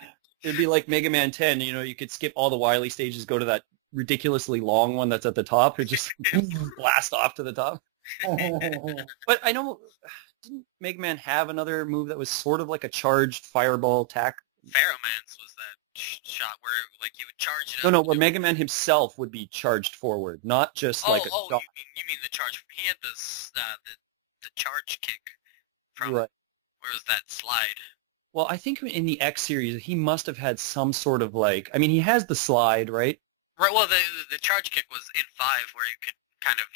It'd be like Mega Man 10, you could skip all the Wily stages, go to that ridiculously long one that's at the top, and just blast off to the top. But I know, didn't Mega Man have another move that was sort of like a charged fireball attack? Pharaoh Man's was that shot where like you would charge it up. No, where Mega Man himself would be charged forward, not just like a shot. You mean the charge? He had the charge kick from Right. where was that slide? Well, I think in the X series, he must have had some sort of like, I mean, he has the slide, right? Right. Well, the charge kick was in 5 where you could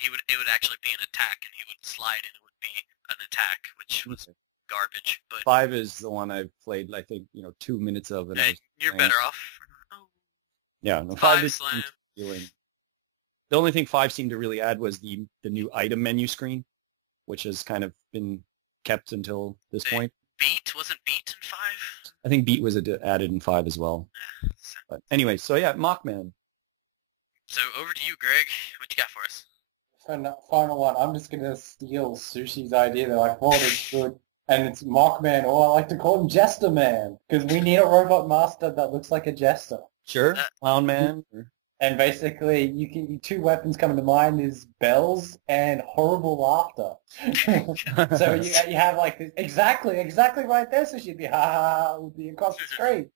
it would actually be an attack and he would slide and it would be an attack, which was garbage. But 5 is the one I've played, I think, 2 minutes of. And you're better off. Oh. Yeah, no, 5 is slam. doing. The only thing 5 seemed to really add was the new item menu screen, which has kind of been kept until this point. Beat? Wasn't Beat in 5? I think Beat was added in 5 as well. But anyway, so yeah, Mockman. So over to you, Greg. What you got for us? Final one. I'm just going to steal Sushi's idea that I thought is good. And it's Mockman, or I like to call him Jester Man, because we need a robot master that looks like a jester. Sure, Clown Man. And basically, two weapons coming to mind is bells and horrible laughter. So you have like this, exactly right there. So she'd be ha ha ha, would be across the street,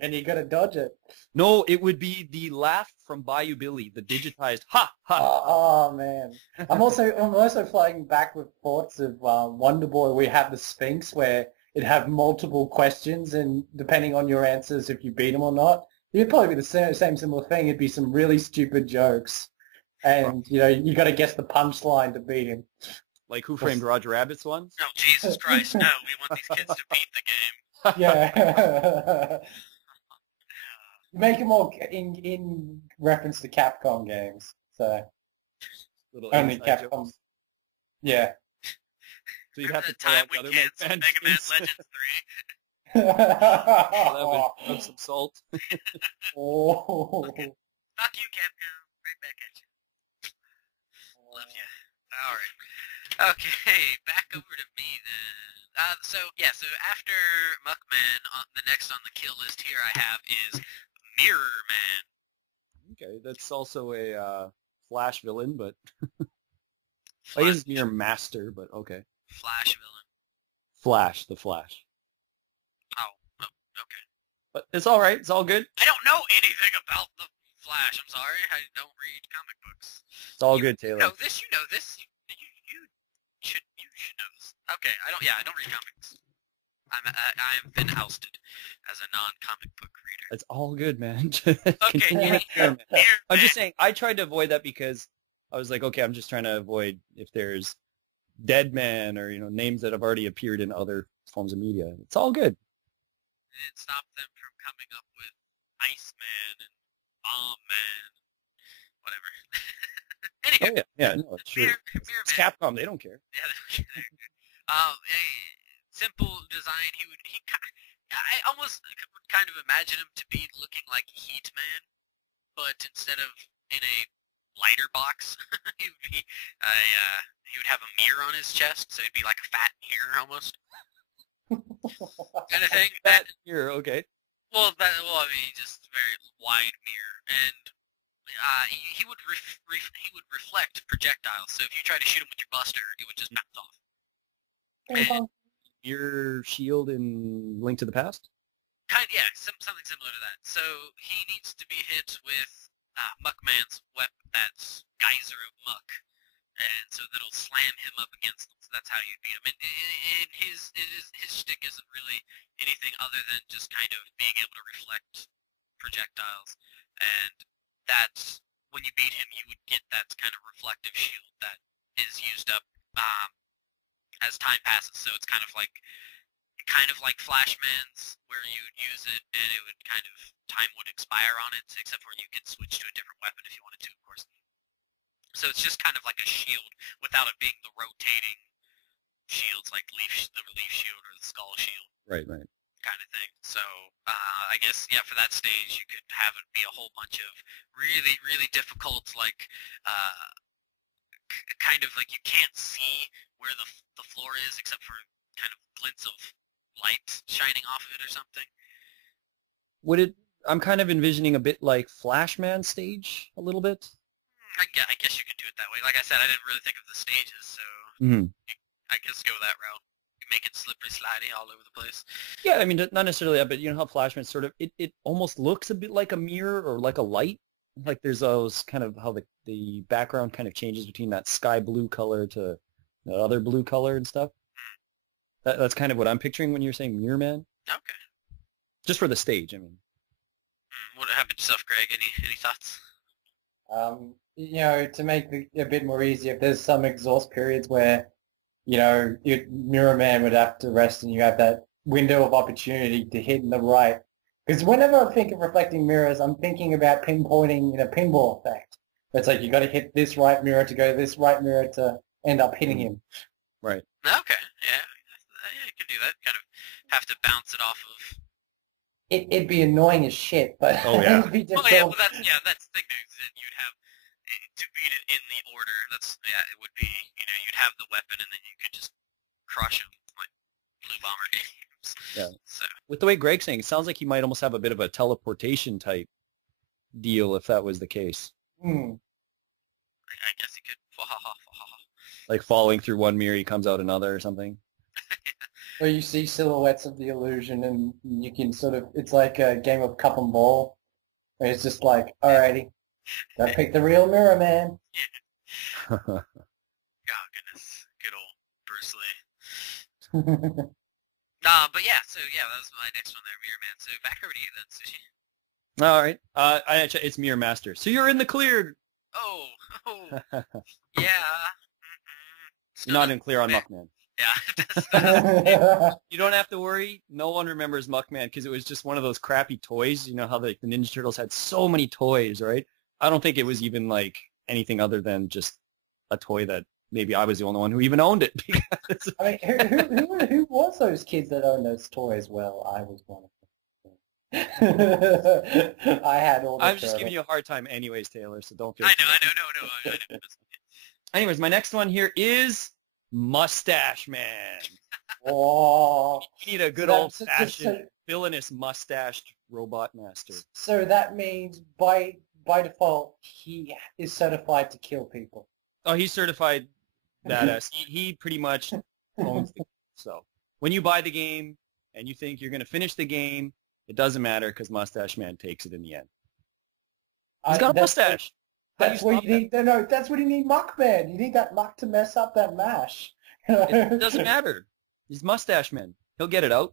and you got to dodge it. No, it would be the laugh from Bayou Billy, the digitized ha ha. Oh man, I'm also flying back with thoughts of Wonder Boy. We have the Sphinx where it'd have multiple questions, and depending on your answers, if you beat them or not. It'd probably be the same similar thing. It'd be some really stupid jokes. And, you got to guess the punchline to beat him. Like Who Framed Roger Rabbit's ones? Oh, Jesus Christ, no. We want these kids to beat the game. Yeah. Make them all in reference to Capcom games. So, only Capcom. Jokes. Yeah. So you'd have to time we other canceled Mega Man Legends 3. That would some salt. Oh. Fuck you, Capcom. Right back at you. Love you. All right. Okay, back over to me then. So after Muckman, the next on the kill list here I have is Mirror Man. Okay, that's also a Flash villain, but I guess Mirror Master, but okay. Flash villain. Flash, the Flash. Oh, okay. But it's all right. It's all good. I don't know anything about the Flash. I'm sorry. I don't read comic books. It's all good, Taylor. You know this. You know this. You should know this. Okay. I don't read comics. I've been ousted as a non-comic book reader. It's all good, man. Okay. I'm just saying. I tried to avoid that because I was like, okay, I'm just trying to avoid if there's Dead Man or names that have already appeared in other forms of media. It's all good. It stopped them from coming up with Iceman and Bomb Man, whatever. Anyway, No, it's true. It's Capcom. They don't care. Yeah, a simple design. I almost would kind of imagine him to be looking like Heat Man, but instead of in a lighter box, he would have a mirror on his chest, so he'd be like a fat mirror almost. Kind of thing. That mirror, okay. I mean, just very wide mirror, and he would reflect projectiles. So if you try to shoot him with your Buster, it would just bounce off. And, Mirror shield in Link to the Past? something similar to that. So he needs to be hit with Muckman's weapon. That's Geyser of Muck. And so that'll slam him up against him. So that's how you beat him. And his shtick isn't really anything other than just kind of being able to reflect projectiles. And that's when you beat him, you would get that kind of reflective shield that is used up as time passes. So it's kind of like Flashman's, where you would use it and it would time would expire on it, except for you could switch to a different weapon if you wanted to, of course. So it's just kind of like a shield without it being the rotating shields like the relief shield or the skull shield. Right. kind of thing. So I guess for that stage you could have it be a whole bunch of really really difficult kind of like you can't see where the floor is except for kind of glints of light shining off of it or something. Would it? I'm kind of envisioning a bit like Flashman stage, a little bit. I guess you could do it that way. Like I said, I didn't really think of the stages, so I guess go that route. You make it slippery, slidey all over the place. Yeah, I mean, not necessarily that, but you know how Flashman sort of, it almost looks a bit like a mirror or like a light. Like there's those kind of how the background kind of changes between that sky blue color to the other blue color and stuff. That's kind of what I'm picturing when you're saying Mirror Man. Okay. Just for the stage, I mean. What happened to yourself, Greg? Any thoughts? You know, to make it a bit more easier, if there's some exhaust periods where, you know, your Mirror Man would have to rest and you have that window of opportunity to hit in the right. Because whenever I think of reflecting mirrors, I'm thinking about pinpointing in a pinball effect. It's like you got to hit this right mirror to go to this right mirror to end up hitting him. Right. Okay. Yeah, you could do that. Kind of have to bounce it off of. It'd be annoying as shit, but it'd be just well, that's the thing. You'd have to beat it in the order. It would be you'd have the weapon and then you could just crush him like Blue Bomber games. Yeah. So with the way Greg's saying, it sounds like he might almost have a bit of a teleportation type deal if that was the case. I guess he could. Like falling through one mirror, he comes out another or something. Or you see silhouettes of the illusion and you can sort of, it's like a game of cup and ball. Where it's just like, alrighty, gotta pick the real Mirror Man. Yeah. Oh, goodness. Good old Bruce Lee. But so that was my next one there, Mirror Man. So back over to you then, Sushi. All right. It's Mirror Master. So you're in the clear. Oh. Yeah. You're not in clear on Muckman. Yeah. You don't have to worry. No one remembers Muckman because it was just one of those crappy toys. You know how the Ninja Turtles had so many toys, right? I don't think it was even like anything other than just a toy that maybe I was the only one who even owned it. Because I mean, who was those kids that owned those toys? Well, I was one of them. I had all the I'm just giving you a hard time anyways, Taylor, so don't feel I know. No. Anyways, my next one here is Mustache Man. Oh, You need a good old-fashioned villainous mustached robot master. So that means by default, he is certified to kill people. Oh, he's certified badass. He pretty much owns the game. So when you buy the game and you think you're going to finish the game, it doesn't matter because Mustache Man takes it in the end. He's got a mustache. That's what you need. No, that's what you need, Muckman. You need that muck to mess up that mash. It doesn't matter. He's Mustache Man. He'll get it out.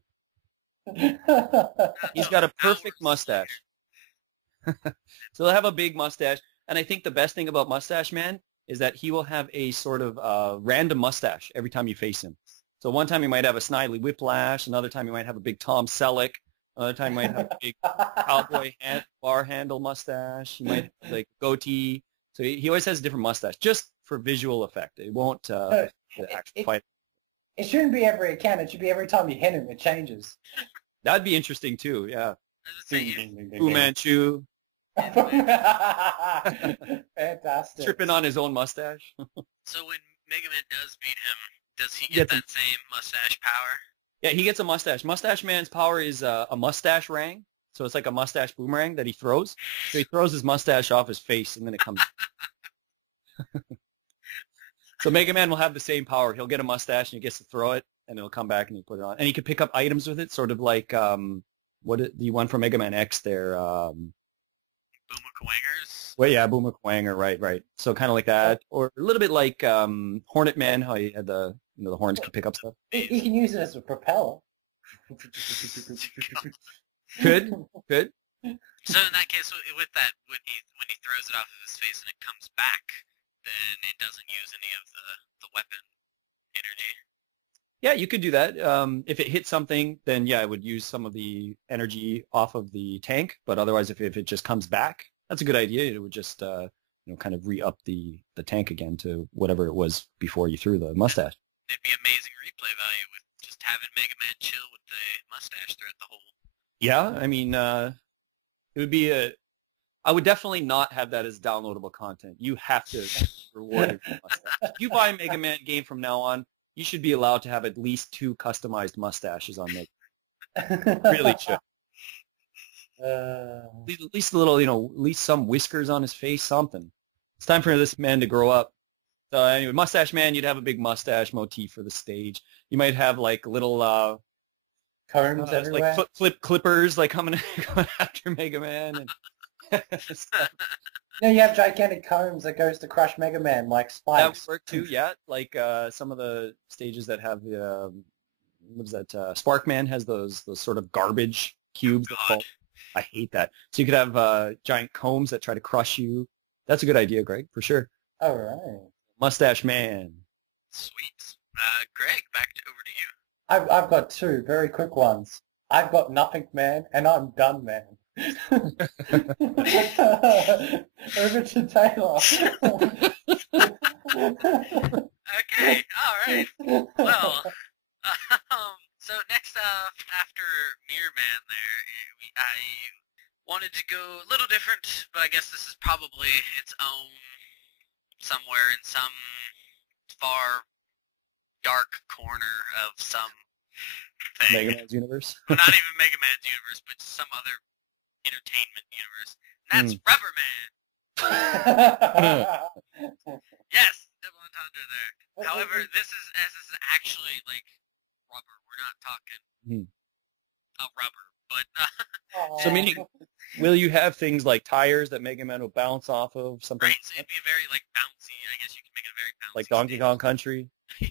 He's got a perfect mustache. So he'll have a big mustache. And I think the best thing about Mustache Man is that he will have a sort of random mustache every time you face him. So one time he might have a Snidely Whiplash. Another time he might have a big Tom Selleck. Another time he might have a big cowboy bar handle mustache. He might have like goatee. So he always has a different mustache just for visual effect. It won't actually fight. It shouldn't be every account. It should be every time you hit him, it changes. That'd be interesting too, yeah. Fu Manchu. Fantastic. Tripping on his own mustache. So when Mega Man does beat him, does he get that same mustache power? Yeah, he gets a mustache. Mustache Man's power is a mustache rang. So it's like a mustache boomerang that he throws. So he throws his mustache off his face, and then it comes. So Mega Man will have the same power. He'll get a mustache, and he gets to throw it, and it'll come back, and he'll put it on. And he can pick up items with it, sort of like the one from Mega Man X there. Boomerquangers? Well, yeah, Boomerquanger, right. So kind of like that. Or a little bit like Hornet Man, how he had the horns could pick up stuff. You can use it as a propeller. Could. So in that case, with that, when he throws it off of his face and it comes back, then it doesn't use any of the weapon energy. Yeah, you could do that. If it hits something, then yeah, it would use some of the energy off of the tank. But otherwise, if it just comes back, that's a good idea. It would just kind of re-up the tank again to whatever it was before you threw the mustache. it'd be amazing replay value with just having Mega Man chill with the mustache throughout the whole. Yeah, I mean, it would be I would definitely not have that as downloadable content. You have to reward it with a mustache. If you buy a Mega Man game from now on, you should be allowed to have at least 2 customized mustaches on Mega Man. Really should. At least a little, at least some whiskers on his face, something. It's time for this man to grow up. So anyway, Mustache Man, you'd have a big mustache motif for the stage. You might have like little combs everywhere. Like flip clippers like coming after Mega Man. And Yeah, you have gigantic combs that goes to crush Mega Man like spikes. That would work too, yeah. Like some of the stages that have the what is that? Sparkman has those sort of garbage cubes that fall. I hate that. So you could have giant combs that try to crush you. That's a good idea, Greg, for sure. All right. Mustache Man. Sweet. Greg, over to you. I've got 2 very quick ones. I've got Nothing Man and I'm Done Man. Over to Taylor. Okay, all right. Well, so next up, after Mirror Man I wanted to go a little different, but I guess this is probably its own somewhere in some far dark corner of some thing. Mega Man's universe? Not even Mega Man's universe, but some other entertainment universe. And that's Rubber Man. Yes, double entendre there. However, this is actually like rubber. We're not talking rubber, but so meaning, will you have things like tires that Mega Man will bounce off of? Something right, so it'd be very like bouncy. I guess you can make it very bouncy. Like Donkey Kong Country? Yeah.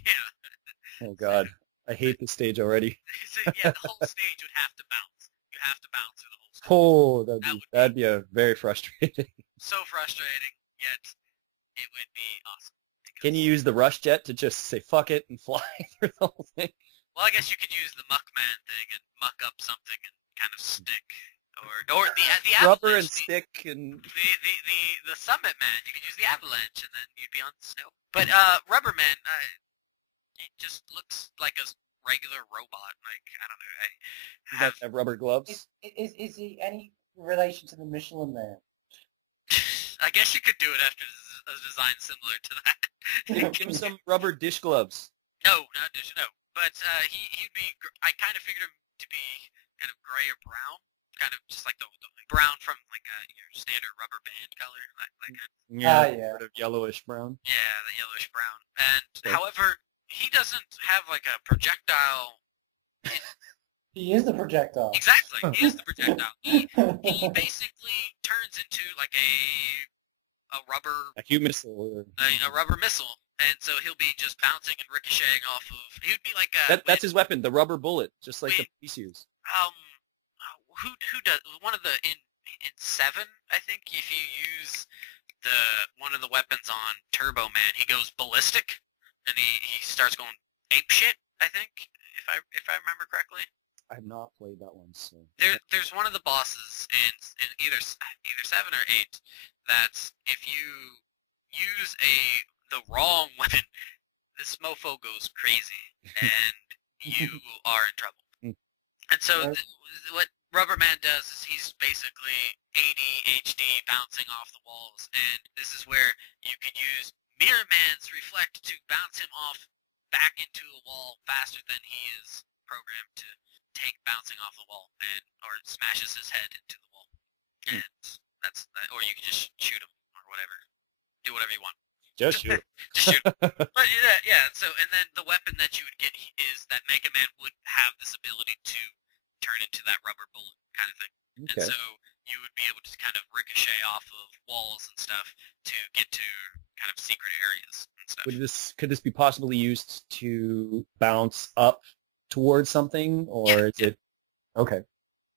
Oh God, I hate this stage already. So yeah, the whole stage would have to bounce. You have to bounce through the whole stage. Oh, that'd be a very frustrating. So frustrating, yet it would be awesome. Can you use the rush jet to just say fuck it and fly through the whole thing? Well, I guess you could use the Muckman thing and muck up something and kind of stick, or the rubber and avalanche, stick and the Summit Man. You could use the avalanche and then you'd be on snow. But Rubber Man, it just looks like a regular robot. Like I don't know. Does that have rubber gloves? Is he any relation to the Michelin Man? I guess you could do it after a design similar to that. Give him some rubber dish gloves. No, not dish. No, but he'd be. I kind of figured him to be kind of gray or brown, kind of just like the brown from like your standard rubber band color, like yeah, sort of yellowish brown. Yeah, the yellowish brown. And however, he doesn't have like a projectile. He is the projectile. Exactly, he is the projectile. He basically turns into like a rubber... A huge missile. A rubber missile. And so he'll be just bouncing and ricocheting off of... He would be like a... That's his weapon, the rubber bullet, just like the police use. Who does... One of the... In 7, I think, if you use one of the weapons on Turbo Man, he goes ballistic, and he starts going apeshit, I think, if I remember correctly. I have not played that one, so... There's one of the bosses in either 7 or 8 that if you use the wrong weapon, this mofo goes crazy, and you are in trouble. And so what Rubber Man does is he's basically ADHD bouncing off the walls, and this is where you could use Mirror Man's Reflect to bounce him off back into a wall faster than he is programmed to take bouncing off the wall, or smashes his head into the wall. And that's that. Or you can just shoot him or whatever. Do whatever you want. Just shoot. Just shoot him. But yeah. So and then the weapon that you would get is that Mega Man would have this ability to turn into that rubber bullet kind of thing. Okay. And so you would be able to kind of ricochet off of walls and stuff to get to kind of secret areas and stuff. Could this be possibly used to bounce up towards something, or is it okay?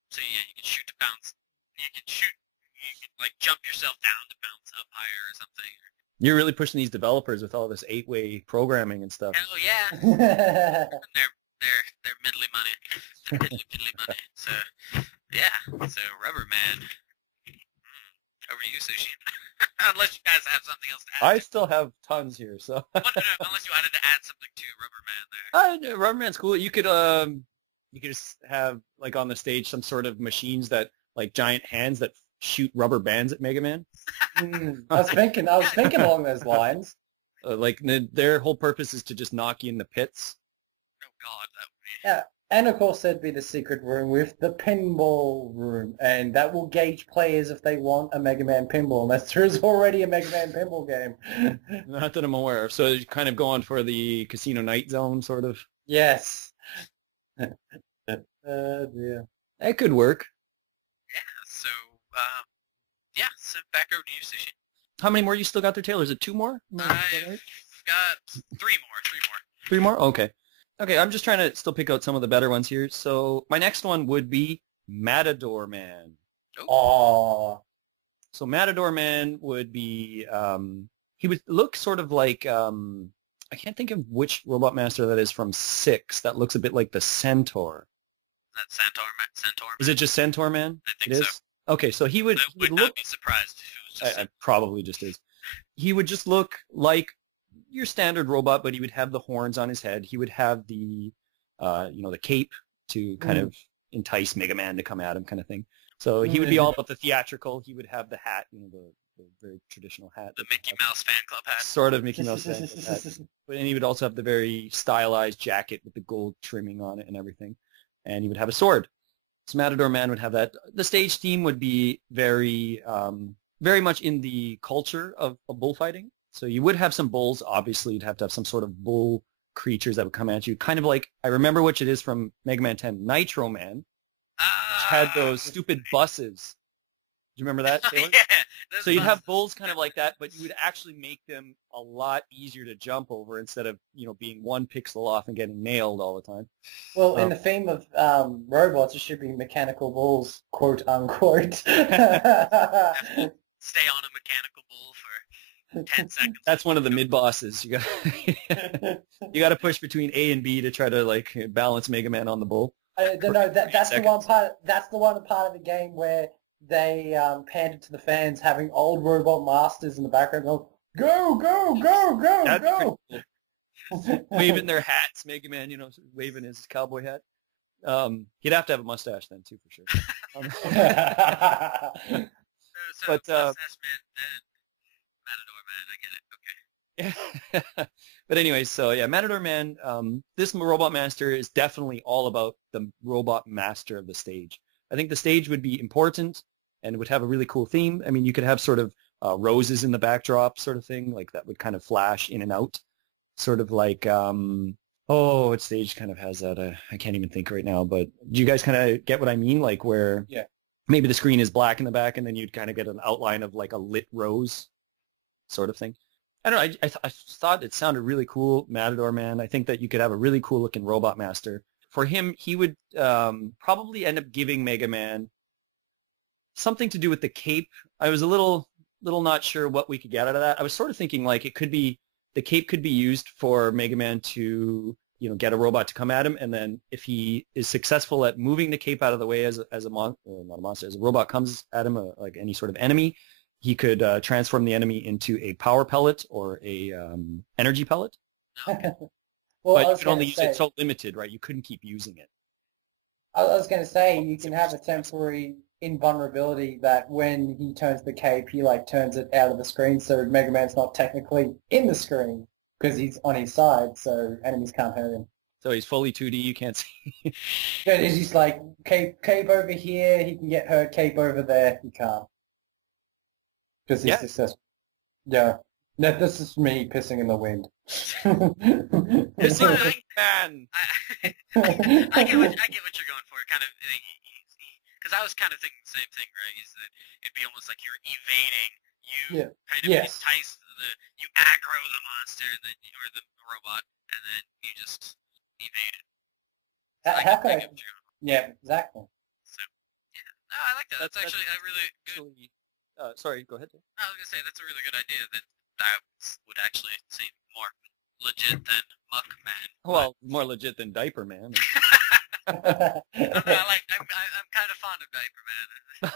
So yeah, you can shoot to bounce. You can like jump yourself down to bounce up higher or something. You're really pushing these developers with all this 8-way programming and stuff. Hell yeah. They're middly money. They're piddly money. So yeah. So Rubber Man. Over to you, Sushi. Unless you guys have something else to add. I still have tons here, so. No, unless you wanted to add something to Rubber Man. Rubber Man's cool. You could just have like on the stage some sort of machines that like giant hands that shoot rubber bands at Mega Man. I was thinking along those lines. Like their whole purpose is to just knock you in the pits. Oh God, that would be. Yeah, and of course there'd be the secret room with the pinball room, and that will gauge players if they want a Mega Man pinball, unless there is already a Mega Man pinball game. Not that I'm aware of. So you kind of going for the Casino Night Zone sort of. Yes. Dear. That could work. Yeah. So, yeah. So back over to you, Sushi. How many more you still got there, Taylor? Is it 2 more? No, I've got 3 more. 3 more. 3 more? Okay. Okay, I'm just trying to still pick out some of the better ones here. So my next one would be Matador Man. Oh. So Matador Man would be, he would look sort of like, I can't think of which Robot Master that is from 6 that looks a bit like the Centaur. That Centaur Man. Is it just Centaur Man? I think It is? so. Okay, so he would, I he would would look, not be surprised if it was just. I probably just is. He would just look like your standard robot, but he would have the horns on his head. He would have the, the cape to kind of entice Mega Man to come at him kind of thing. So he would be all about the theatrical. He would have the hat, the very traditional hat. The Mickey Mouse fan club hat. Sort of Mickey Mouse fan club hat. But and he would also have the very stylized jacket with the gold trimming on it and everything. And he would have a sword. So Matador Man would have that. The stage theme would be very, very much in the culture of bullfighting. So you would have some bulls. Obviously, you'd have to have some sort of bull creatures that would come at you. Kind of like, I remember which it is from Mega Man 10, Nitro Man, which had those stupid buses. Do you remember that, Taylor? Yeah. So you'd have bulls kind of like that, but you would actually make them a lot easier to jump over instead of, being 1 pixel off and getting nailed all the time. Well, in the theme of robots, it should be mechanical bulls, quote unquote. Stay on a mechanical bull for 10 seconds. That's one of the mid bosses. You got to push between A and B to try to like balance Mega Man on the bull. No, that's the one part. That's the one part of the game where they pandered to the fans, having old robot masters in the background go, go, go, go, go, That's go. Cool. Waving their hats, Mega Man, waving his cowboy hat. He'd have to have a mustache then too, for sure. But Matador Man, I get it. Okay. Yeah. But anyway, so yeah, Matador Man, this Robot Master is definitely all about the Robot Master of the stage. I think the stage would be important and would have a really cool theme. I mean, you could have sort of roses in the backdrop sort of thing, like that would kind of flash in and out. Sort of like, what stage kind of has that? I can't even think right now, but do you guys kind of get what I mean? Like where maybe the screen is black in the back and then you'd kind of get an outline of like a lit rose sort of thing. I don't know. I thought it sounded really cool, Matador Man. I think that you could have a really cool looking Robot Master. For him, he would probably end up giving Mega Man something to do with the cape. I was a little not sure what we could get out of that. I was sort of thinking like the cape could be used for Mega Man to get a robot to come at him, and then if he is successful at moving the cape out of the way as a robot comes at him, like any sort of enemy, he could transform the enemy into a power pellet or a energy pellet. Well, but you could only use it so limited, right? You couldn't keep using it. I was going to say, you can have a temporary invulnerability that when he turns the cape, he like turns it out of the screen, so Mega Man's not technically in the screen because he's on his side, so enemies can't hurt him. So he's fully 2D, you can't see. But he's like, cape over here, he can get hurt, cape over there, he can't. Because he's successful. Yeah. No, this is me pissing in the wind. Pissing in the fan. I get what you're going for. Kind of, because I was kind of thinking the same thing, right? Is that it'd be almost like you're evading. You kind of entice you aggro the monster, and then or the robot, and then you just evade it. How could I? Yeah, exactly. So, yeah, no, I like that. That's actually a really good. Sorry, go ahead. I was gonna say that's a really good idea. That would actually seem more legit than Muck Man. Well, more legit than Diaper Man. I'm kind of fond of Diaper Man.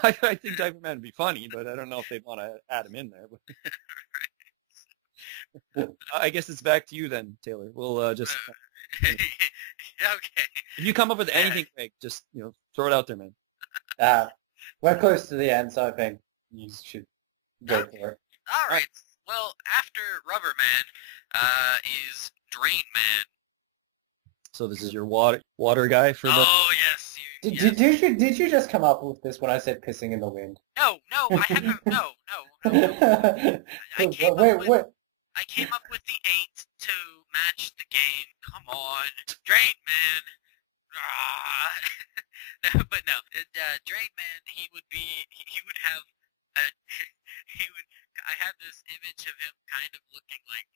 I think Diaper Man would be funny, but I don't know if they'd want to add him in there. I guess it's back to you then, Taylor. We'll just Okay. If you come up with anything, Greg, just throw it out there, man. We're close to the end, so I think you should go for it. All right. Well, after Rubber Man is Drain Man. So this is your water guy for the. Oh yes. Did you just come up with this when I said pissing in the wind? No, I haven't. No. I came up with the 8 to match the game. Come on, Drain Man. But no, Drain Man. He would have. I had this image of him kind of looking like,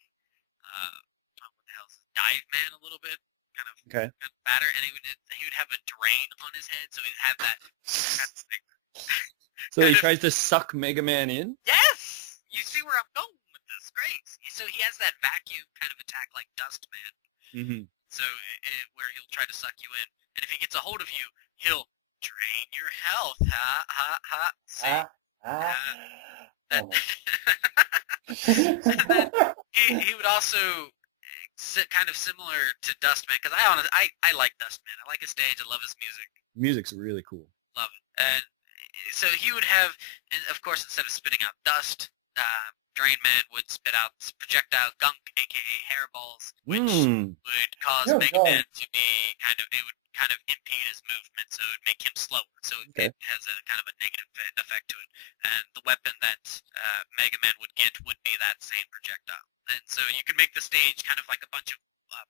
what the hell is this? Dive Man a little bit, kind of fatter, and he would have a drain on his head, so he'd have that kind of thing. So he tries to suck Mega Man in? Yes! You see where I'm going with this. Great. So he has that vacuum kind of attack like Dust Man. Mm-hmm. So where he'll try to suck you in. And if he gets a hold of you, he'll drain your health. See? And then he would also sit kind of similar to Dustman, because I like Dustman. I like his stage. I love his music. Music's really cool. Love it. And so he would have, of course, instead of spitting out dust, Drain Man would spit out projectile gunk, aka hairballs, which would cause Mega Man to be it would kind of impede his movement, so it would make him slower. So it has a kind of a negative effect to it. And the weapon that Mega Man would get would be that same projectile. And so you can make the stage kind of like a bunch of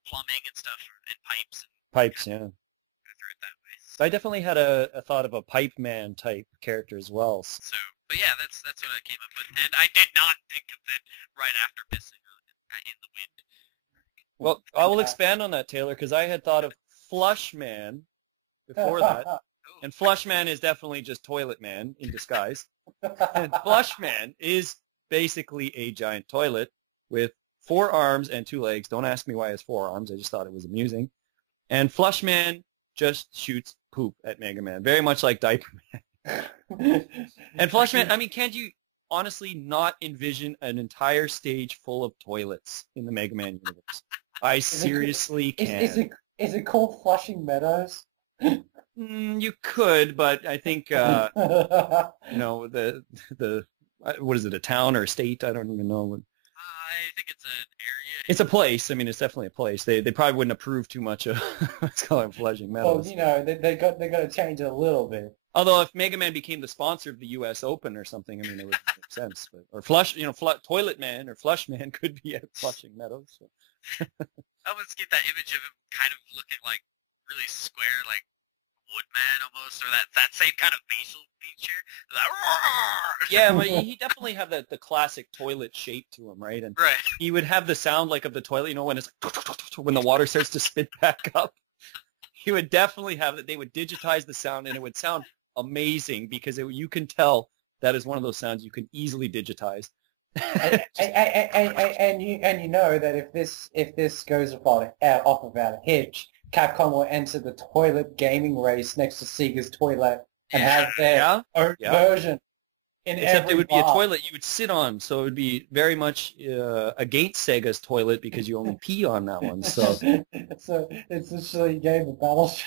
plumbing and stuff and pipes. Yeah. Go through it that way. I definitely had a thought of a Pipe Man type character as well. So, but yeah, that's what I came up with, and I did not think of it right after pissing in the wind. Well, I will expand on that, Taylor, because I had thought of Flush Man before that, and Flush Man is definitely just Toilet Man in disguise. And Flush Man is basically a giant toilet with 4 arms and 2 legs. Don't ask me why it has 4 arms. I just thought it was amusing. And Flush Man just shoots poop at Mega Man, very much like Diaper Man. And Flush Man, I mean, can't you honestly not envision an entire stage full of toilets in the Mega Man universe? I seriously can. Is it called Flushing Meadows? You could, but I think the what is it, a town or a state? I don't even know. I think it's an area. It's a place. I mean, it's definitely a place. They probably wouldn't approve too much of what's called Flushing Meadows. Well, they got to change it a little bit. Although if Mega Man became the sponsor of the U.S. Open or something, I mean, it would make sense. But, or Toilet Man or Flush Man could be at Flushing Meadows. So. I almost get that image of him kind of looking like really square, like Woodman almost, or that same kind of facial feature. Yeah, but he definitely had the classic toilet shape to him, right? And he would have the sound like of the toilet, when it's when the water starts to spit back up. He would definitely have that. They would digitize the sound, and it would sound amazing because you can tell that is one of those sounds you can easily digitize. and you know that if this goes off without a hitch, Capcom will enter the toilet gaming race next to Sega's toilet and have their own version. Except it would be a toilet you would sit on, so it would be very much against Sega's toilet because you only pee on that one. So, so it's a silly game of Battleship.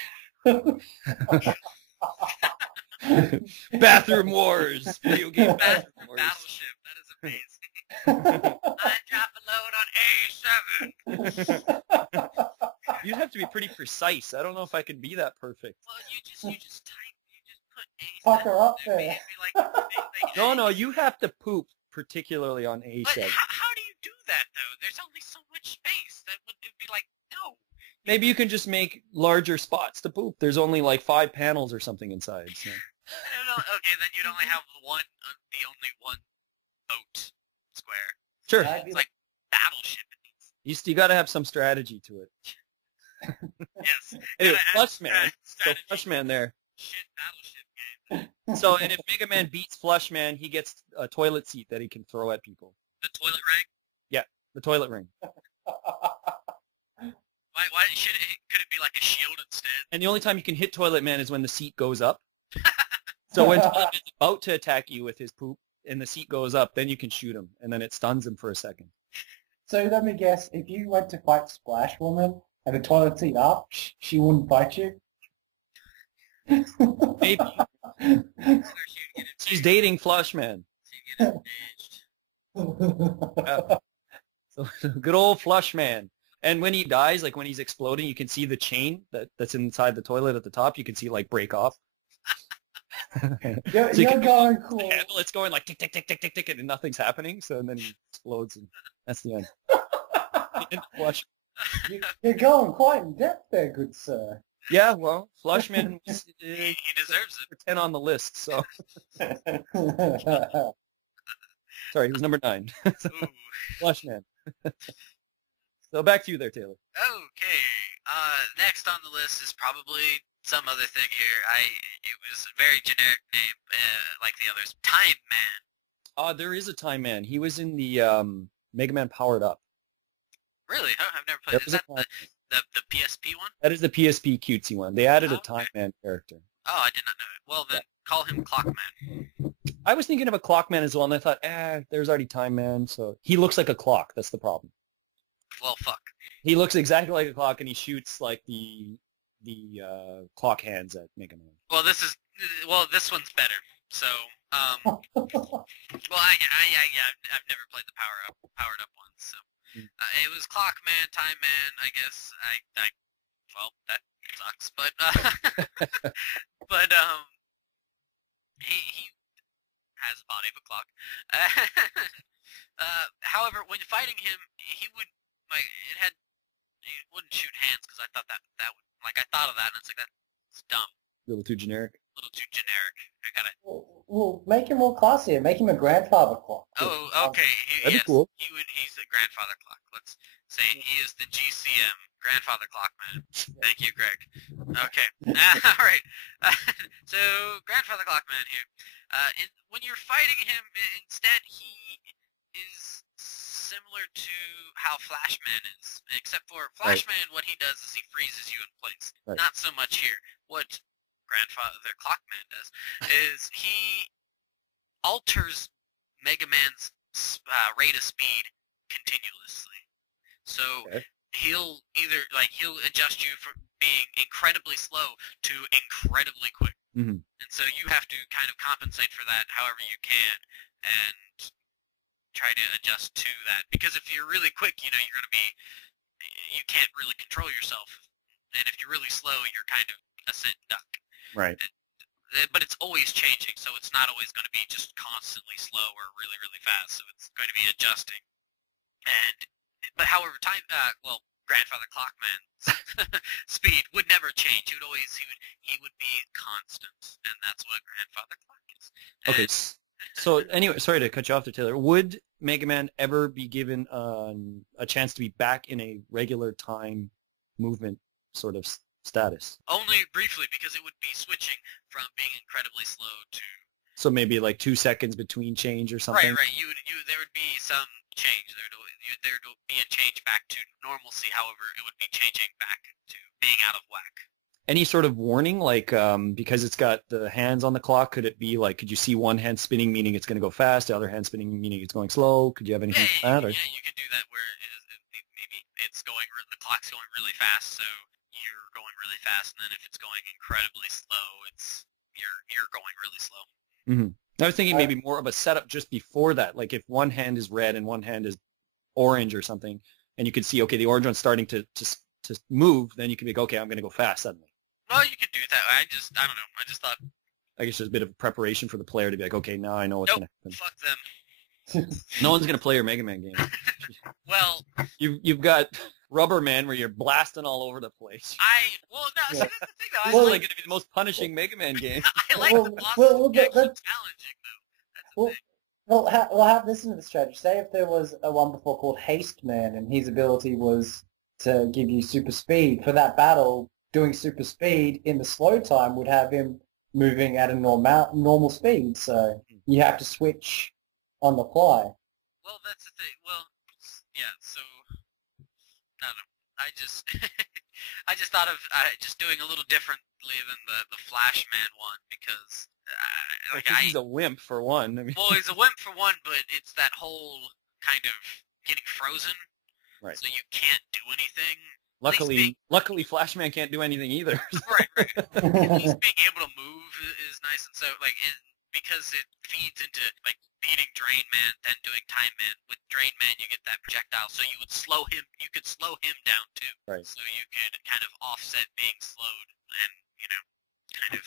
Bathroom Wars, video game Bathroom Wars. Battleship, that is amazing. I drop a load on A7. You'd have to be pretty precise. I don't know if I could be that perfect. Well, you just put A7. Fuck her up there. No, you have to poop particularly on A7. But how do you do that though? There's only so much space. That would be like no. Maybe you can just make larger spots to poop. There's only like 5 panels or something inside. So. Okay, then you'd only have the only one boat square. Sure. It's like Battleship. You got to have some strategy to it. Yes. Anyway, Flush Man. So Flush Man there. Shit, Battleship game. So, and if Mega Man beats Flush Man, he gets a toilet seat that he can throw at people. The toilet ring? Yeah, the toilet ring. Why could it be like a shield instead? And the only time you can hit Toilet Man is when the seat goes up. So when Toilet Man's about to attack you with his poop and the seat goes up, then you can shoot him, and then it stuns him for a second. So let me guess, if you went to fight Splash Woman and the toilet seat up, she wouldn't bite you. Maybe. She's dating Flushman. She'd get engaged. Yeah. So, good old Flushman. And when he dies, like when he's exploding, you can see the chain that's inside the toilet at the top. You can see like break off. You're going cool. Handle, it's going like tick, tick, tick, tick, tick, tick, and nothing's happening. So and then he explodes, and that's the end. Flush. You're going quite in depth there, good sir. Yeah, well, Flushman He deserves it. 10 on the list. So sorry, he was number 9. Ooh. Flushman. So back to you there, Taylor. Okay. Next on the list is probably some other thing here. It was a very generic name, like the others. Time Man. There is a Time Man. He was in the Mega Man Powered Up. Really? Huh? I've never played. Is that the PSP one? That is the PSP cutesy one. They added a Time Man character. Oh, I did not know it. Well, then call him Clockman. I was thinking of a Clockman as well, and I thought, there's already Time Man, so he looks like a clock. That's the problem. Well, fuck. He looks exactly like a clock, and he shoots like the clock hands at Mega Man. Well, this one's better. So, well, I've never played the powered up one. So, it was Clockman, Time Man. I guess well, that sucks, but but he has a body of a clock. However, when fighting him, he wouldn't shoot hands because I thought that would, like, I thought of that and it's like, that's dumb. A little too generic. A little too generic. I gotta. Well, make him more classier. Make him a grandfather clock. Oh, okay. That'd be cool. He's the grandfather clock. Let's say he is the GCM, grandfather clock man. Thank you, Greg. Okay. All right. So, grandfather clock man here. When you're fighting him, instead he is similar to how Flashman is, except for Flashman, what he does is he freezes you in place. Right. Not so much here. What grandfather Clockman does is he alters Mega Man's rate of speed continuously. So he'll adjust you from being incredibly slow to incredibly quick. Mm-hmm. And so you have to kind of compensate for that however you can and try to adjust to that. Because if you're really quick, you can't really control yourself. And if you're really slow, you're kind of a sit and duck. Right. But it's always changing, so it's not always going to be just constantly slow or really, really fast. So it's going to be adjusting. But however, grandfather Clockman's speed would never change. He would be constant, and that's what a grandfather clock is. Okay. So anyway, sorry to cut you off there, Taylor. Would Mega Man ever be given a chance to be back in a regular time movement sort of status? Only briefly, because it would be switching from being incredibly slow to. So maybe like 2 seconds between change or something. Right. There would be some change. There would be a change back to normalcy. However, it would be changing back to being out of whack. Any sort of warning, like because it's got the hands on the clock? Could it be like, could you see one hand spinning, meaning it's going to go fast, the other hand spinning, meaning it's going slow? Could you have anything like that? Or? Yeah, you could do that where maybe the clock's going really fast, so you're going really fast, and then if it's going incredibly slow, you're going really slow. Mm-hmm. I was thinking maybe more of a setup just before that, like if one hand is red and one hand is orange or something, and you could see, okay, the orange one's starting to move, then you could be like, okay, I'm going to go fast suddenly. Well, you could do that. I don't know. I just thought. I guess there's a bit of preparation for the player to be like, okay, now I know what's going to happen. Fuck them. No one's going to play your Mega Man game. Well, you've got Rubber Man where you're blasting all over the place. See, that's the thing though. This is like going to be the most punishing Mega Man game. I like the bosses actually challenging though. That's the thing. We'll have this into the strategy. Say if there was a one before called Haste Man, and his ability was to give you super speed. For that battle, doing super speed in the slow time would have him moving at a normal speed. So you have to switch on the fly. Well, that's the thing. Well, yeah. So I don't know. I just thought of just doing a little differently than the Flash Man one because. He's a wimp for one. I mean, well, he's a wimp for one, but it's that whole kind of getting frozen. Right. So you can't do anything. luckily, Flashman can't do anything either. Right. At least being able to move is nice, and so like because it feeds into like beating Drain Man, then doing Time Man. With Drain Man, you get that projectile, so you would slow him. You could slow him down too. Right. So you could kind of offset being slowed, and kind of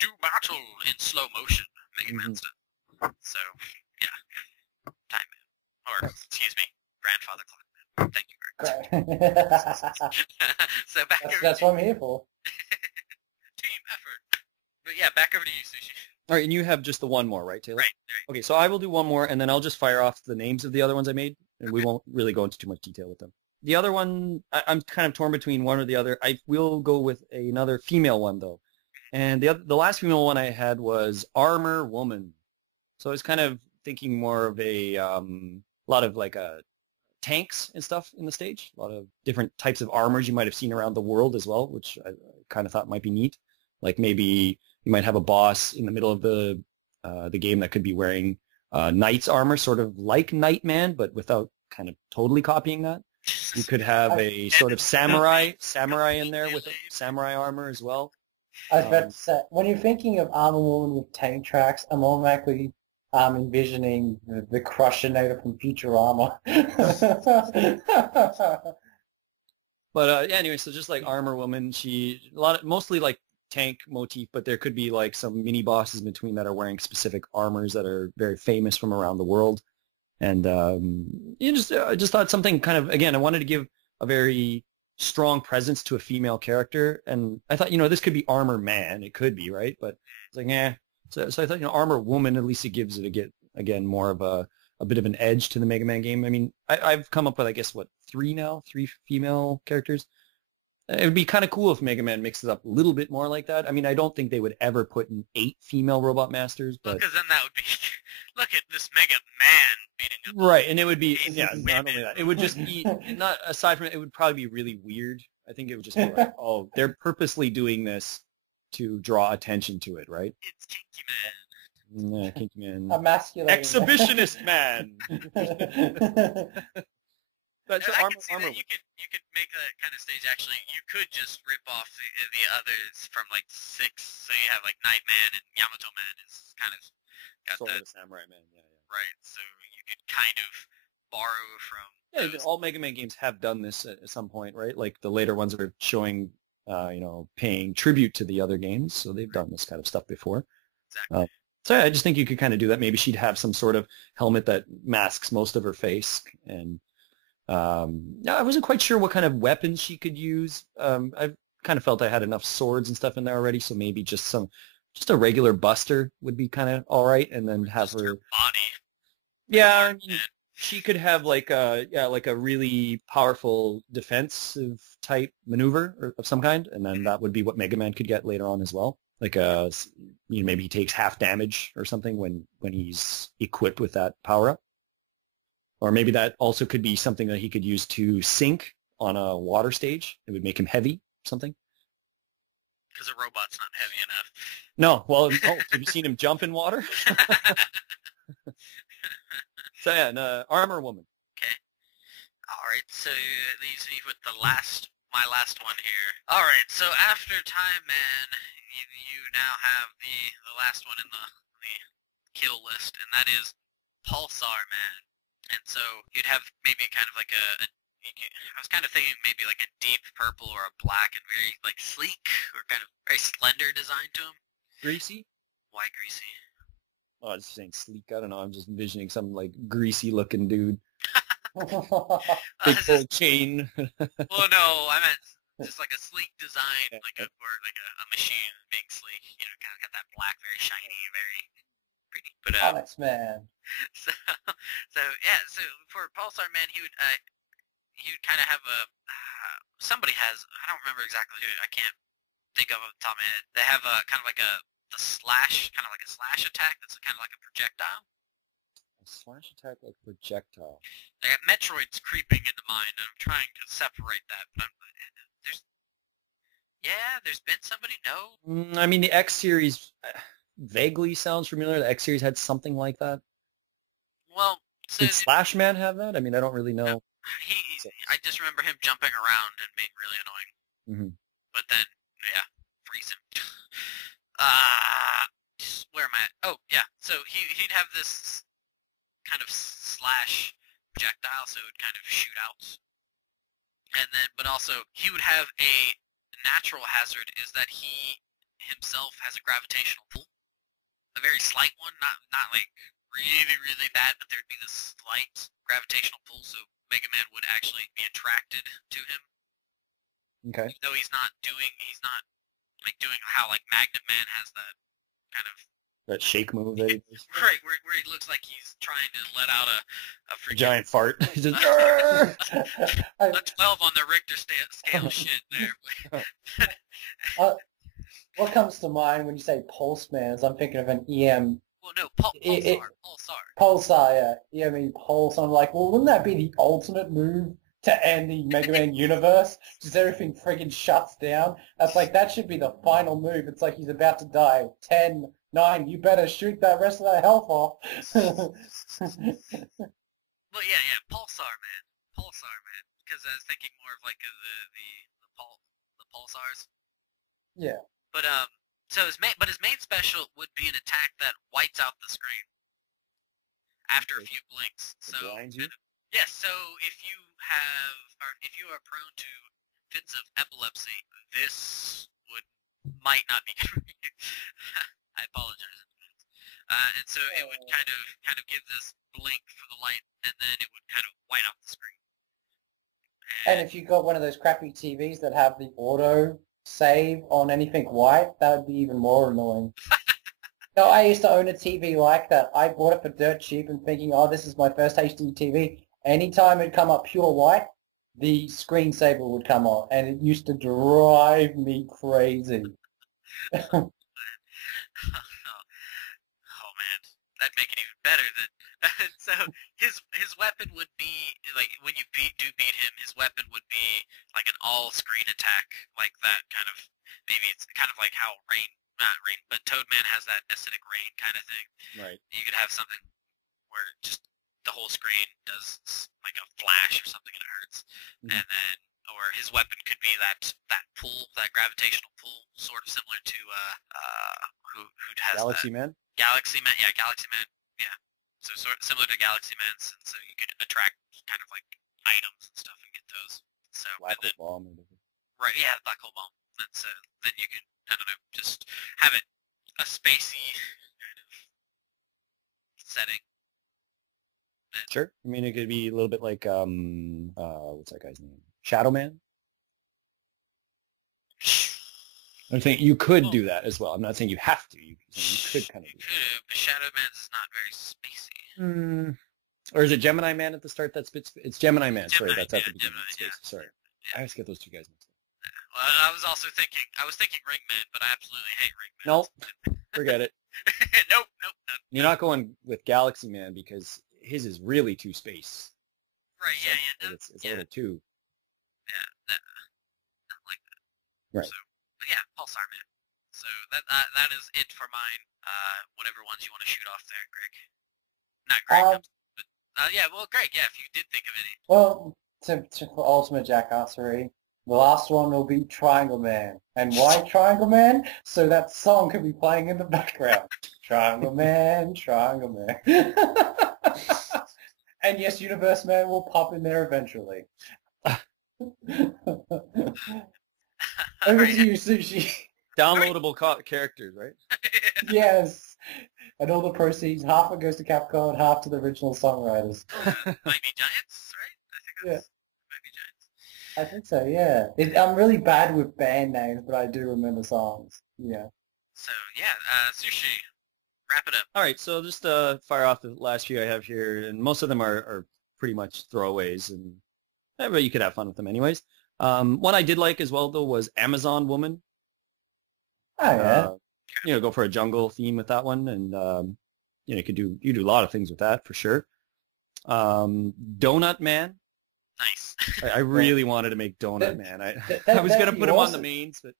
do battle in slow motion, Mega Man stuff. So yeah, Time Man, or excuse me, Grandfather Clock Man. Thank you very much. So back over. That's what I'm here for. Team effort. But yeah, back over to you, Sushi. All right, and you have just the one more, right, Taylor? Right. Okay, so I will do one more, and then I'll just fire off the names of the other ones I made, and we won't really go into too much detail with them. The other one, I'm kind of torn between one or the other. I will go with another female one, though. And the last female one I had was Armor Woman. So I was kind of thinking more of a lot of like tanks and stuff in the stage, a lot of different types of armors you might have seen around the world as well, which I kind of thought might be neat. Like maybe you might have a boss in the middle of the game that could be wearing knight's armor, sort of like Nightman, but without kind of totally copying that. You could have a sort of samurai in there with samurai armor as well. I was about to say, when you're thinking of Armor Woman with tank tracks, I'm automatically envisioning the Crushinator from Futurama. But anyway, so just like Armor Woman, mostly like tank motif, but there could be like some mini bosses in between that are wearing specific armors that are very famous from around the world. And I just thought something kind of, again, I wanted to give a very strong presence to a female character, and I thought, this could be Armor Man. It could be, right? But it's like, So I thought, Armor Woman, at least it gives it again more of a bit of an edge to the Mega Man game. I mean, I've come up with, I guess, three female characters. It would be kind of cool if Mega Man mixes up a little bit more like that. I mean, I don't think they would ever put in 8 female Robot Masters, but because then that would be, look at this Mega Man beating up. Right, and it would be, not only that, it would just be, not aside from it would probably be really weird. I think it would just be like, oh, they're purposely doing this to draw attention to it, right? It's Kinky Man. Yeah, Kinky Man. Emasculating. Exhibitionist Man. But so I can see that you could make that kind of stage. Actually, you could just rip off the others from like 6. So you have like Nightman and Yamato Man is kind of got sort that. of Samurai Man, yeah. Right. So you could kind of borrow from. Yeah, all Mega Man games have done this at some point, right? Like the later ones are showing, paying tribute to the other games. So they've done this kind of stuff before. Exactly. So I just think you could kind of do that. Maybe she'd have some sort of helmet that masks most of her face, and I wasn't quite sure what kind of weapons she could use. I kind of felt I had enough swords and stuff in there already, so maybe just a regular Buster would be kind of all right, and then have her body. Yeah, I mean, she could have like a really powerful defensive type maneuver of some kind, and then that would be what Mega Man could get later on as well. Like maybe he takes half damage or something when he's equipped with that power up. Or maybe that also could be something that he could use to sink on a water stage. It would make him heavy or something. Because a robot's not heavy enough. No, well, have you seen him jump in water? So yeah, Armor Woman. Okay. All right, so it leaves me with my last one here. All right, so after Time Man, you now have the last one in the kill list, and that is Pulsar Man. And so you'd have maybe kind of like I was kind of thinking maybe like a deep purple or a black and very like sleek or kind of very slender design to him. Greasy? Why greasy? Oh, I was saying sleek. I don't know. I'm just envisioning some like greasy looking dude. Big old chain. Well, no, I meant just like a sleek design, like a machine being sleek. Kind of got that black, very shiny, very pretty. But Onyx Man. So for Pulsar Man, he would kind of have somebody has, I don't remember exactly who, I can't think of it off the top of my head. They have a kind of like the slash, kind of like a slash attack that's kind of like a projectile. A slash attack like projectile. I got Metroid's creeping into mind, and I'm trying to separate that, but there's been somebody, no? I mean, the X series vaguely sounds familiar. The X series had something like that. Well, did Slash Man have that? I mean, I don't really know. So, I just remember him jumping around and being really annoying. mhm. But then, yeah, freeze him. Where am I at? Oh, yeah. So he'd have this kind of slash projectile, so it would kind of shoot out. And then, but also, he would have a natural hazard is that he himself has a gravitational pull. A very slight one, not like really, really bad, but there'd be this slight gravitational pull, so Mega Man would actually be attracted to him. Okay. Though he's not like doing how like Magnet Man has that kind of That shake move that he does. right where he looks like he's trying to let out a freaking Giant fart. He's just, a 12 on the Richter scale shit there. What comes to mind when you say Pulse Man is I'm thinking of an EM. Well, no, Pulsar. Pulsar, yeah. EME Pulse. I'm like, well, wouldn't that be the ultimate move to end the Mega Man universe? Just everything friggin' shuts down. That's like, that should be the final move. It's like he's about to die. 10, 9, you better shoot that rest of that health off. Well, yeah, Pulsar Man. Because I was thinking more of like the pulsars. Yeah. But so his main special would be an attack that whites out the screen after a few blinks. So blinds you? yes, so if you are prone to fits of epilepsy, this might not be good for you. I apologize. And so it would kind of give this blink for the light, and then it would kind of white out the screen. And if you got one of those crappy TVs that have the auto save on anything white, that would be even more annoying. No, I used to own a TV like that. I bought it for dirt cheap and thinking, oh, this is my first HD TV. Anytime it'd come up pure white, the screensaver would come on, and it used to drive me crazy. Oh man, that'd make it even better then. So his weapon would be like when you beat him, his weapon would be like an all screen attack, like that kind of. Maybe it's kind of like how not Rain, but Toadman has that acidic rain kind of thing. Right. You could have something where just the whole screen does like a flash or something and it hurts, and then or his weapon could be that pull, that gravitational pull, sort of similar to who has Galaxy that? Man? Galaxy Man, yeah, Galaxy Man, yeah. So sort of similar to Galaxy Man, so you could attract kind of like items and stuff and get those. So Black and then, Hole Bomb. right, yeah, Black Hole Bomb. That's then you could, I don't know, just have it a spacey kind of setting. And, Sure. I mean, it could be a little bit like, what's that guy's name? Shadow Man? I'm saying you could do that as well. I'm not saying you have to. You could kind of do that. but Shadow Man's is not very spacey. Or is it Gemini Man at the start? It's Gemini Man. Sorry, Gemini, that's at yeah, the beginning. Gemini, yeah. Sorry. Yeah. I always get those two guys mixed up. Well, I was thinking Ringman, but I absolutely hate Ringman. Nope. Forget it. Nope. You're not going with Galaxy Man because his is really too space. Right, So yeah. It's a little too... Yeah, not like that. Right. So, but yeah, Pulsar Man. So that is it for mine. Whatever ones you want to shoot off there, Greg. Not Greg, but yeah, well, Greg, yeah, if you did think of any. Well, for ultimate jackassery, the last one will be Triangle Man. And why Triangle Man? So that song could be playing in the background. Triangle Man, Triangle Man. And yes, Universe Man will pop in there eventually. Over to you, Sushi. Downloadable characters, right? Yes. And all the proceeds, half it goes to Capcom, half to the original songwriters. Might Be Giants, right? I think that's Might Be Giants. I think so, yeah. I'm really bad with band names, but I do remember songs. Yeah. So yeah, Sushi, wrap it up. All right, so just fire off the last few I have here, and most of them are pretty much throwaways, and but you could have fun with them anyways. One I did like as well, though, was Amazon Woman. Oh, yeah. Go for a jungle theme with that one, and you do a lot of things with that for sure. Donut Man. Nice. I really wanted to make Donut Man. I was going to put him on the mains, but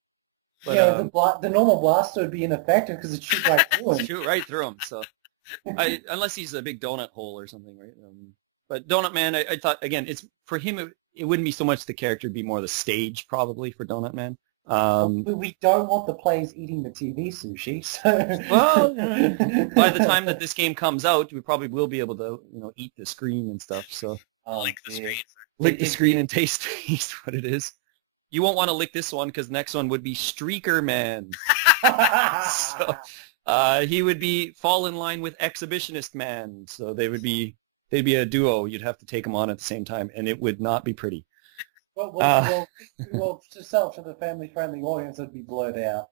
yeah, the normal blaster would be ineffective because it shoots right through him. Shoot right through him. So, unless he's a big donut hole or something, right? But Donut Man, I thought, again, it's for him, it wouldn't be so much the character, it'd be more the stage, probably, for Donut Man. We don't want the players eating the TV sushi, so... Well, by the time that this game comes out, we probably will be able to, eat the screen and stuff, so... Lick the screen. Lick the screen and taste what it is. You won't want to lick this one, because the next one would be Streaker Man. So, he would fall in line with Exhibitionist Man, so they'd be a duo. You'd have to take them on at the same time, and it would not be pretty. Well, to sell to the family-friendly audience, it'd be blurred out.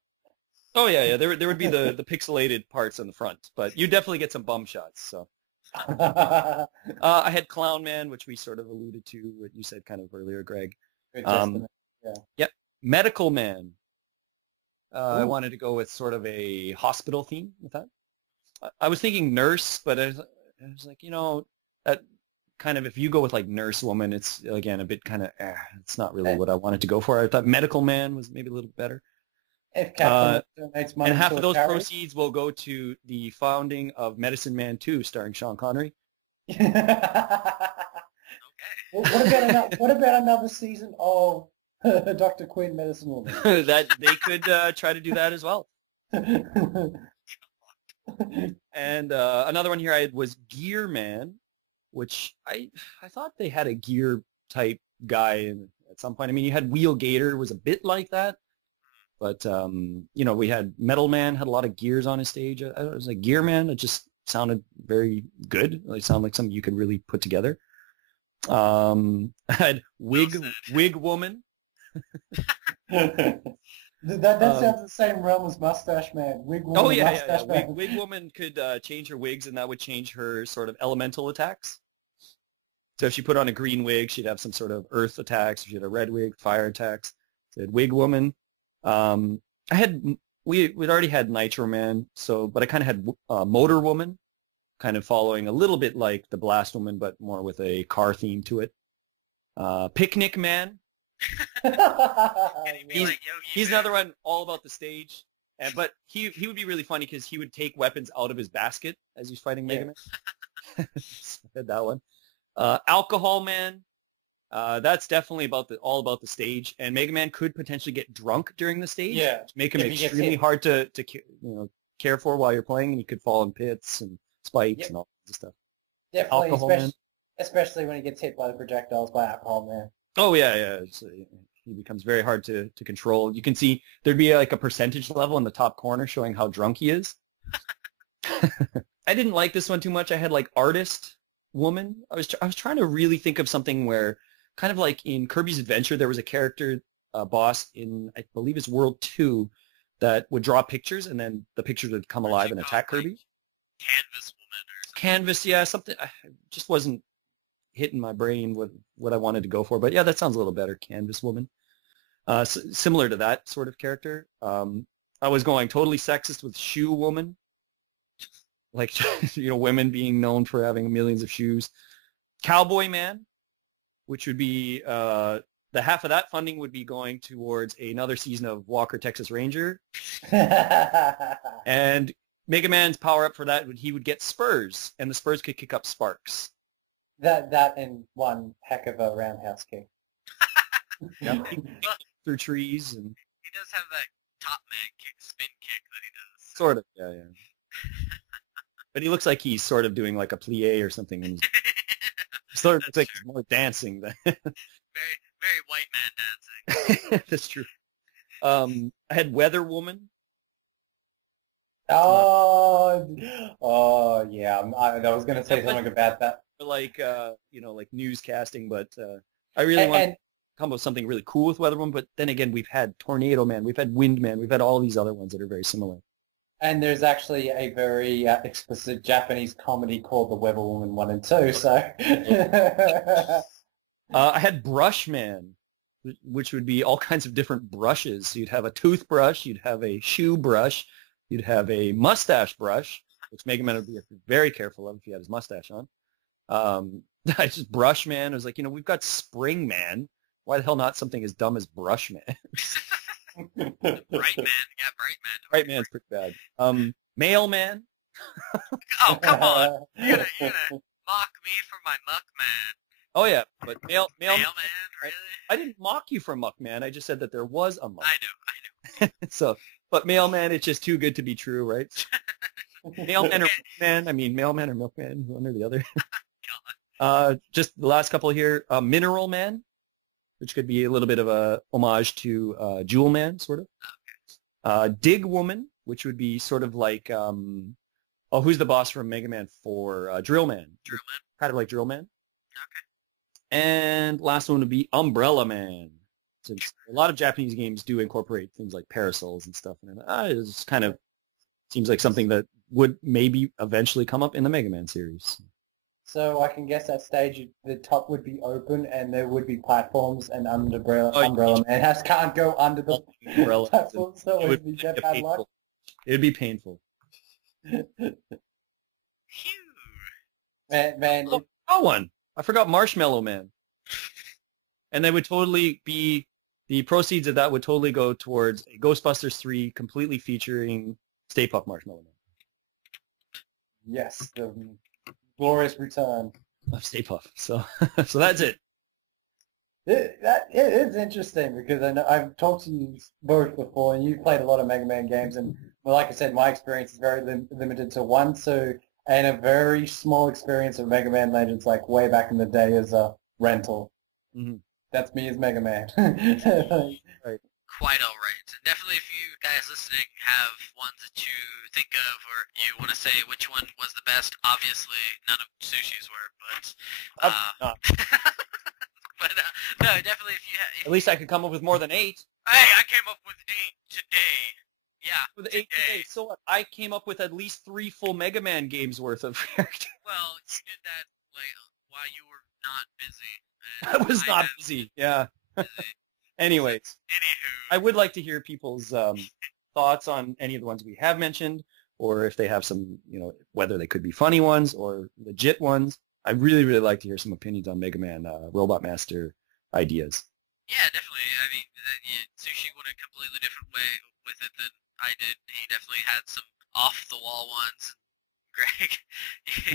Oh yeah. There would be the pixelated parts in the front, but you definitely get some bum shots. So, I had Clown Man, which we sort of alluded to, what you said kind of earlier, Greg. Yep, Medical Man. I wanted to go with sort of a hospital theme with that. I was thinking nurse, but I was like, that kind of, if you go with like nurse woman, it's again a bit kind of, it's not really what I wanted to go for. I thought medical man was maybe a little better. If Captain donates money and half to of a those charity. proceeds will go to the founding of Medicine Man 2, starring Sean Connery. What about another season of Dr. Quinn, Medicine Woman? That they could try to do that as well. And another one here I had was Gear Man, which I thought they had a gear type guy at some point. I mean, you had Wheel Gator was a bit like that, but we had Metal Man had a lot of gears on his stage. It was like Gear Man. It just sounded very good. It sounded like something you could really put together. I had Wig Woman. That sounds the same realm as Mustache Man. Wig Woman. Oh yeah. Mustache Man. Wig Woman could change her wigs, and that would change her sort of elemental attacks. So if she put on a green wig, she'd have some sort of earth attacks. If she had a red wig, fire attacks. So Wig Woman. We'd already had Nitro Man, but I kind of had Motor Woman, kind of following a little bit like the Blast Woman, but more with a car theme to it. Picnic Man. He's another one all about the stage, but he would be really funny because he would take weapons out of his basket as he's fighting Mega Man. Had that one. Alcohol Man. That's definitely all about the stage, and Mega Man could potentially get drunk during the stage, make him extremely hard to care for while you're playing, and he could fall in pits and spikes and all kinds of stuff. Definitely, especially when he gets hit by the projectiles by Alcohol Man. Oh yeah. He becomes very hard to control. You can see there'd be like a percentage level in the top corner showing how drunk he is. I didn't like this one too much. I had like Artist Woman. I was trying to really think of something where, kind of like in Kirby's Adventure, there was a character boss in, I believe it's World 2, that would draw pictures, and then the pictures would come alive and attack Kirby. Canvas Woman or something. Canvas, yeah, something. I just wasn't hitting my brain with what I wanted to go for, but yeah, that sounds a little better. Canvas Woman. Similar to that sort of character. I was going totally sexist with Shoe Woman. Like, women being known for having millions of shoes. Cowboy Man, which would be, the half of that funding would be going towards another season of Walker, Texas Ranger. And Mega Man's power-up for that, he would get spurs, and the spurs could kick up sparks. That and one heck of a roundhouse kick. Yep. Through trees. And he does have that top man spin kick that he does. Sort of, yeah. But he looks like he's sort of doing like a plie or something. And sort of looks like he's more dancing than... very, very white man dancing. That's true. I had Weather Woman. Oh yeah. I was going to say something about that. Like, like newscasting, but I really want to come up with something really cool with Weather Woman. But then again, we've had Tornado Man, we've had Wind Man, we've had all these other ones that are very similar. And there's actually a very explicit Japanese comedy called The Weather Woman 1 and 2, so... I had Brush Man, which would be all kinds of different brushes. So you'd have a toothbrush, you'd have a shoe brush, you'd have a mustache brush, which Mega Man would be very careful of if he had his mustache on. I just Brush Man. I was like, we've got Spring Man. Why the hell not something as dumb as Brush Man? Bright Man. Yeah, Bright Man. Bright Man's pretty bad. Mailman. Oh, come on. You gotta mock me for my Muckman. Oh yeah, but Mailman. Mailman, really? I didn't mock you for Muckman. I just said that there was a Muck. I know. So, but Mailman, it's just too good to be true, right? Mailman or Milkman? I mean, Mailman or Milkman, one or the other. Just the last couple here. Mineral Man, which could be a little bit of a homage to Jewel Man, sort of. Dig Woman, which would be sort of like, who's the boss from Mega Man 4? Drill Man. Drill Man. Kind of like Drill Man. Okay. And last one would be Umbrella Man. Since a lot of Japanese games do incorporate things like parasols and stuff, and it's kind of seems like something that would maybe eventually come up in the Mega Man series. So I can guess at stage the top would be open and there would be platforms and umbrella man can't go under the umbrella platforms, so it would be that bad luck. It'd be painful. Man, one. I forgot Marshmallow Man. And they would totally be, the proceeds of that would totally go towards a Ghostbusters 3 completely featuring Stay Puft Marshmallow Man. Yes, the glorious return of Stay Puft. So, so that's it. It is interesting because I know I've talked to you both before, and you've played a lot of Mega Man games, and well, like I said, my experience is very limited to one. So, and a very small experience of Mega Man Legends, like way back in the day, as a rental. Mm-hmm. That's me as Mega Man. Right. Quite all right. And definitely, if you guys listening have ones that you think of, or you want to say which one was the best, obviously none of Sushi's were, but but no, definitely if you at least I could come up with more than 8. Hey, I came up with 8 today. Yeah, with 8 today. So what? I came up with at least 3 full Mega Man games worth of characters. Well, you did that like while you were not busy. I was not busy. Yeah. Anyways, anywho, I would like to hear people's thoughts on any of the ones we have mentioned, or if they have some, whether they could be funny ones or legit ones. I really, really like to hear some opinions on Mega Man Robot Master ideas. Yeah, definitely. I mean, Sushi went a completely different way with it than I did. He definitely had some off-the-wall ones.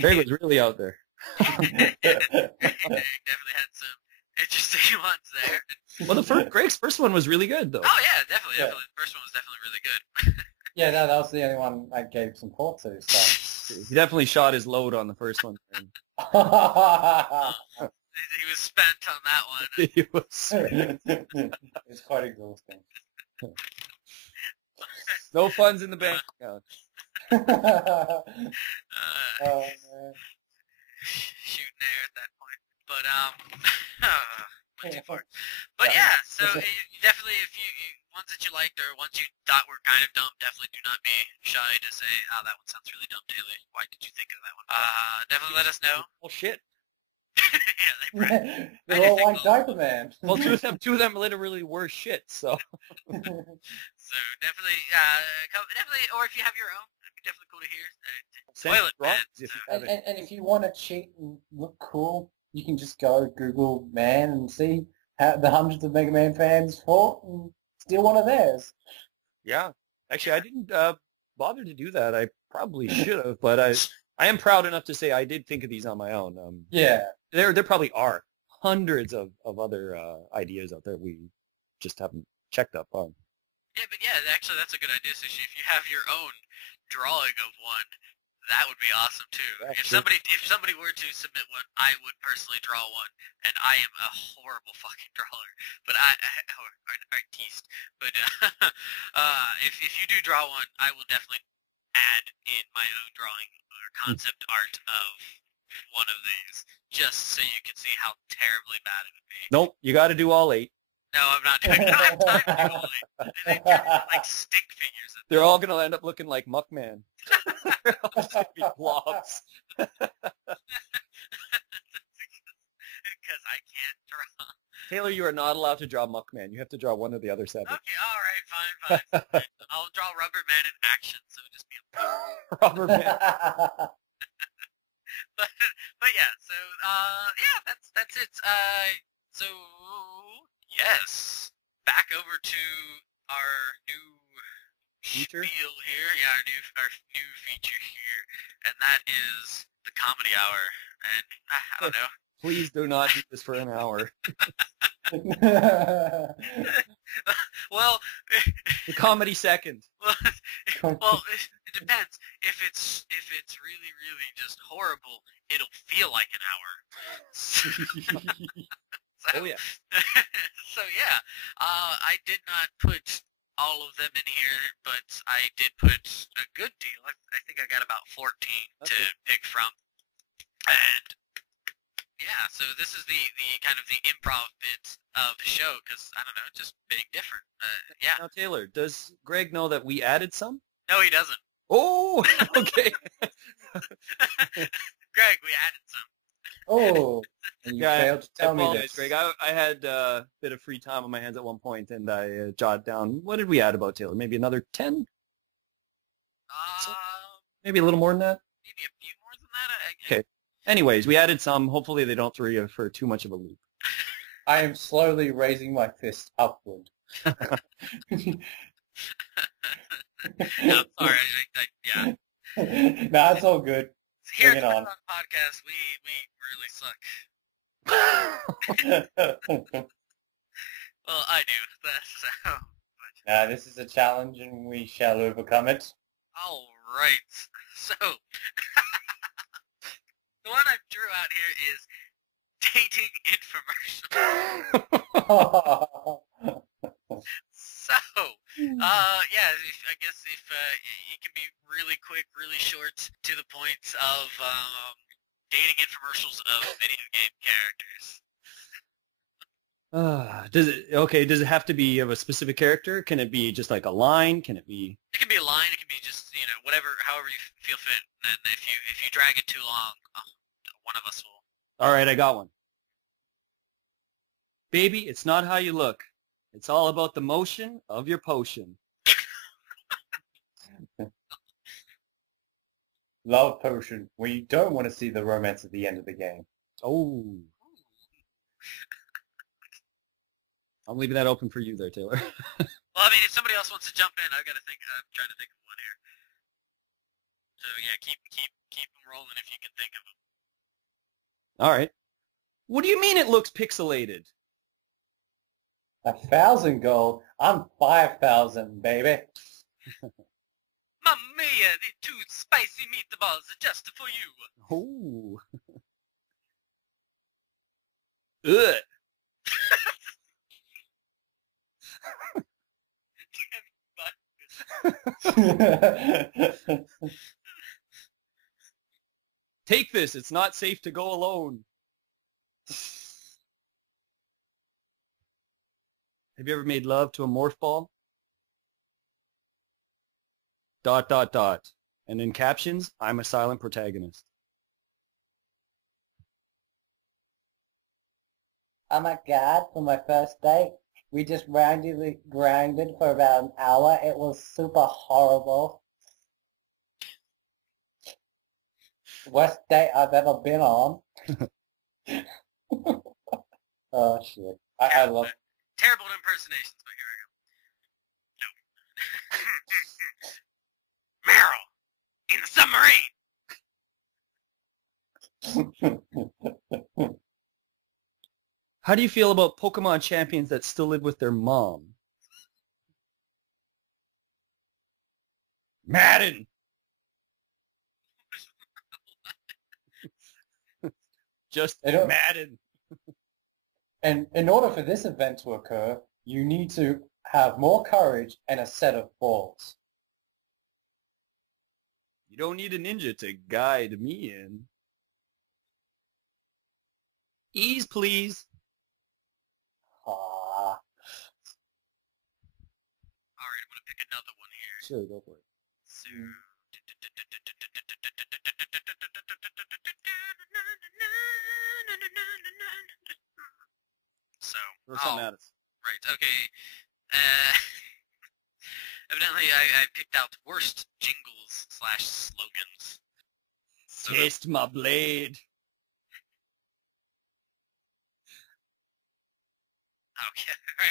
Greg was really out there. Definitely had some interesting ones there. Well, Greg's first one was really good, though. Oh yeah, definitely. The first one was definitely really good. Yeah, that was the only one I gave some thought to. So he definitely shot his load on the first one. He was spent on that one. He was. It's quite exhausting. No funds in the bank account. Shooting air at that point. But went too far. But yeah, so definitely if you ones that you liked or ones you thought were kind of dumb, definitely do not be shy to say, oh, that one sounds really dumb, Taylor. Why did you think of that one? Definitely let us know. Well, shit. Yeah, they're all like Diaper Man. Well, two of them literally were shit, so. So definitely, or if you have your own, it'd be definitely cool to hear. Toilet Man. And if you want to cheat and look cool, you can just go Google Man and see how the hundreds of Mega Man fans fought and steal one of theirs. Yeah. Actually, I didn't bother to do that. I probably should have, but I am proud enough to say I did think of these on my own. Yeah. There probably are hundreds of other ideas out there we just haven't checked up on. Yeah, but yeah, actually that's a good idea, Sushi. If you have your own drawing of one, that would be awesome too. If somebody were to submit one, I would personally draw one, and I am a horrible fucking drawer, but or artiste. But if you do draw one, I will definitely add in my own drawing or concept art of one of these, just so you can see how terribly bad it would be. Nope, you got to do all 8. No, I'm not doing it. I don't have time to do all 8. They turn like stick figures. They're all going to end up looking like Muckman. They're all just going to be blobs. Because I can't draw. Taylor, you are not allowed to draw Muckman. You have to draw one of the other 7. Okay, all right, fine. I'll draw Rubber Man in action, so it'll just be a Rubber Man. but yeah, so yeah, that's it. So yes, back over to our new feature here. Yeah, our new feature here, and that is the Comedy Hour, and I don't know. Please do not do this for an hour. Well, The comedy second. well, it depends. If it's really really just horrible, it'll feel like an hour. Oh yeah. So yeah, I did not put all of them in here, but I did put a good deal. I think I got about 14 to Okay. pick from, and yeah. So this is the kind of the improv bit of the show because I don't know, just being different. Yeah. Now, Taylor, does Greg know that we added some? No, he doesn't. Oh, okay. Greg, we added some. Oh, and you failed to I tell me apologize, this. Greg. I had a bit of free time on my hands at one point, and I jotted down, what did we add about Taylor? Maybe another 10? Maybe a little more than that? Maybe a few more than that. Okay. Anyways, we added some. Hopefully they don't throw you for too much of a loop. I am slowly raising my fist upward. No, sorry. Yeah. Nah, it's all good. Here Bring at it the on. podcast, we really suck. Well, I do. So, Nah, this is a challenge and we shall overcome it. all right. So, the one I drew out here is dating infomercial. So, yeah, I guess if it can be really quick, really short, to the point of dating infomercials of video game characters. Does it have to be of a specific character? Can it be just like a line? Can it be? It can be a line. It can be just whatever, however you feel fit. And if you drag it too long, one of us will. All right, I got one. Baby, it's not how you look. It's all about the motion of your potion. Love potion. We don't want to see the romance at the end of the game. Oh. I'm leaving that open for you there, Taylor. Well, I mean, if somebody else wants to jump in, I've got to think. I'm trying to think of one here. So yeah, keep them rolling if you can think of them. All right. What do you mean it looks pixelated? 1,000 gold. I'm 5,000, baby. Mamma mia, the 2 spicy meatballs are just for you. Oh. Ugh. Take this. It's not safe to go alone. Have you ever made love to a morph ball? ... And in captions, I'm a silent protagonist. Oh my god, for my first date, we just randomly grinded for about an hour. It was super horrible. Worst date I've ever been on. Oh shit. I love Terrible impersonations, but here we go. No. Meryl, in the submarine. How do you feel about Pokemon champions that still live with their mom? Madden! Just Madden. And in order for this event to occur, you need to have more courage and a set of balls. You don't need a ninja to guide me in. Ease, please. Ah. Alright, I'm gonna pick another one here. Sure, go for it. So, Throw something at us. Right, okay. Evidently I picked out worst jingles / slogans. So Taste my blade. Okay, alright,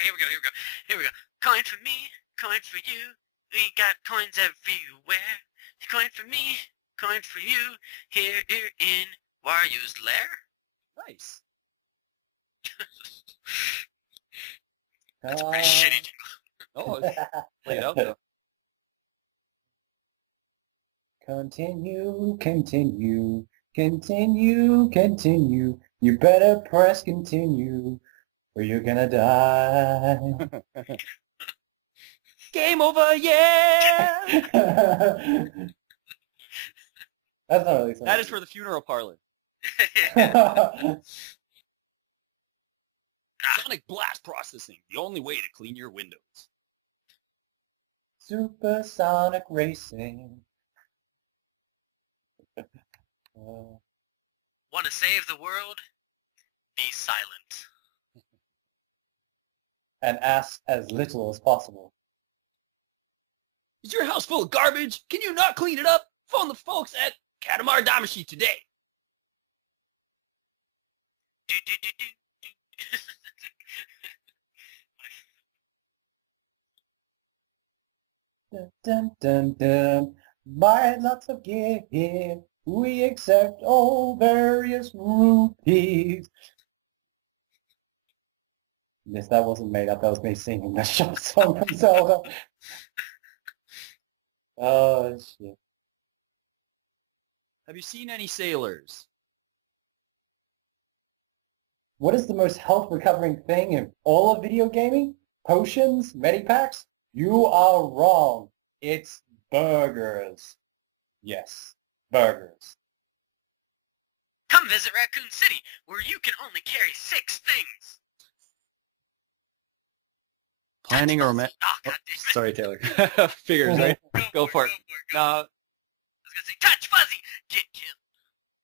here we go. Coin for me, coin for you. We got coins everywhere. Coin for me, coin for you. Here in Wario's lair? Nice. That's a pretty shitty Oh, play it out though. Continue, continue, continue, continue. You better press continue or you're gonna die. Game over, yeah! That's not really something. That is for the funeral parlor. Sonic blast processing, the only way to clean your windows. Supersonic racing. Want to save the world? Be silent. And ask as little as possible. Is your house full of garbage? Can you not clean it up? Phone the folks at Katamar Damacy today. Do, do, do, do, do. Dun, dun, dun, dun. Buy lots of gear. We accept all various rupees. Yes, that wasn't made up. That was me singing that shop song from Zelda. Oh, shit. Have you seen any sailors? What is the most health recovering thing in all of video gaming? Potions? Medipacks? You are wrong. It's burgers. Yes, burgers. Come visit Raccoon City, where you can only carry 6 things. Planning a romantic... Oh, God damn it. Sorry, Taylor. Figures, right? Go for it. Go. I was going to say, touch Fuzzy, get killed.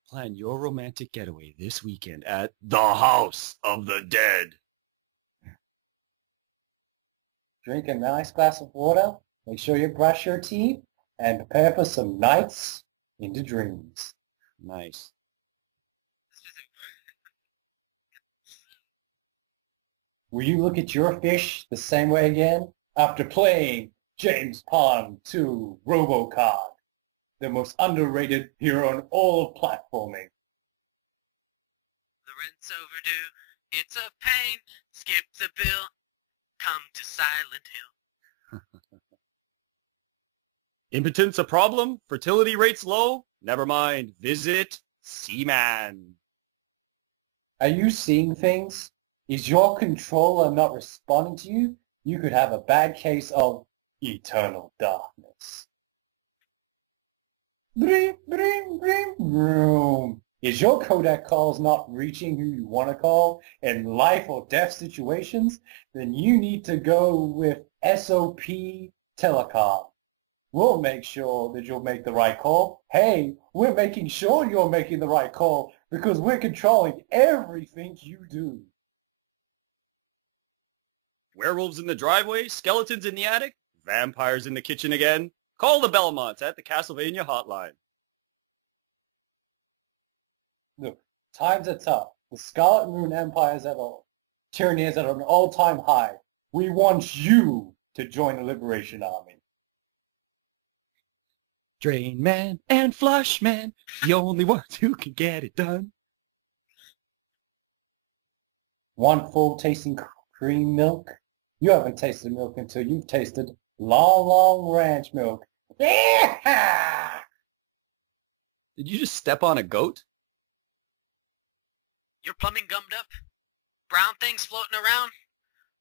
Plan your romantic getaway this weekend at the House of the Dead. Drink a nice glass of water. Make sure you brush your teeth and prepare for some nights into dreams. Nice. Will you look at your fish the same way again after playing James Pond 2 RoboCop, the most underrated hero in all of platforming? The rent's overdue. It's a pain. Skip the bill. Come to Silent Hill. Impotence a problem? Fertility rates low? Never mind. Visit Seaman. Are you seeing things? Is your controller not responding to you? You could have a bad case of eternal darkness. Bring, bring, bring, vroom. Is your codec calls not reaching who you want to call in life or death situations? Then you need to go with SOP Telecom. We'll make sure that you'll make the right call. Hey, we're making sure you're making the right call because we're controlling everything you do. Werewolves in the driveway? Skeletons in the attic? Vampires in the kitchen again? Call the Belmonts at the Castlevania hotline. Look, times are tough. The Scarlet Moon Empire is at all. Tyranny is at an all-time high. We want you to join the Liberation Army. Drain Man and Flush Man, the only ones who can get it done. Want full tasting cream milk? You haven't tasted milk until you've tasted Long Long Ranch milk. Yeah! Did you just step on a goat? Your plumbing gummed up? Brown things floating around?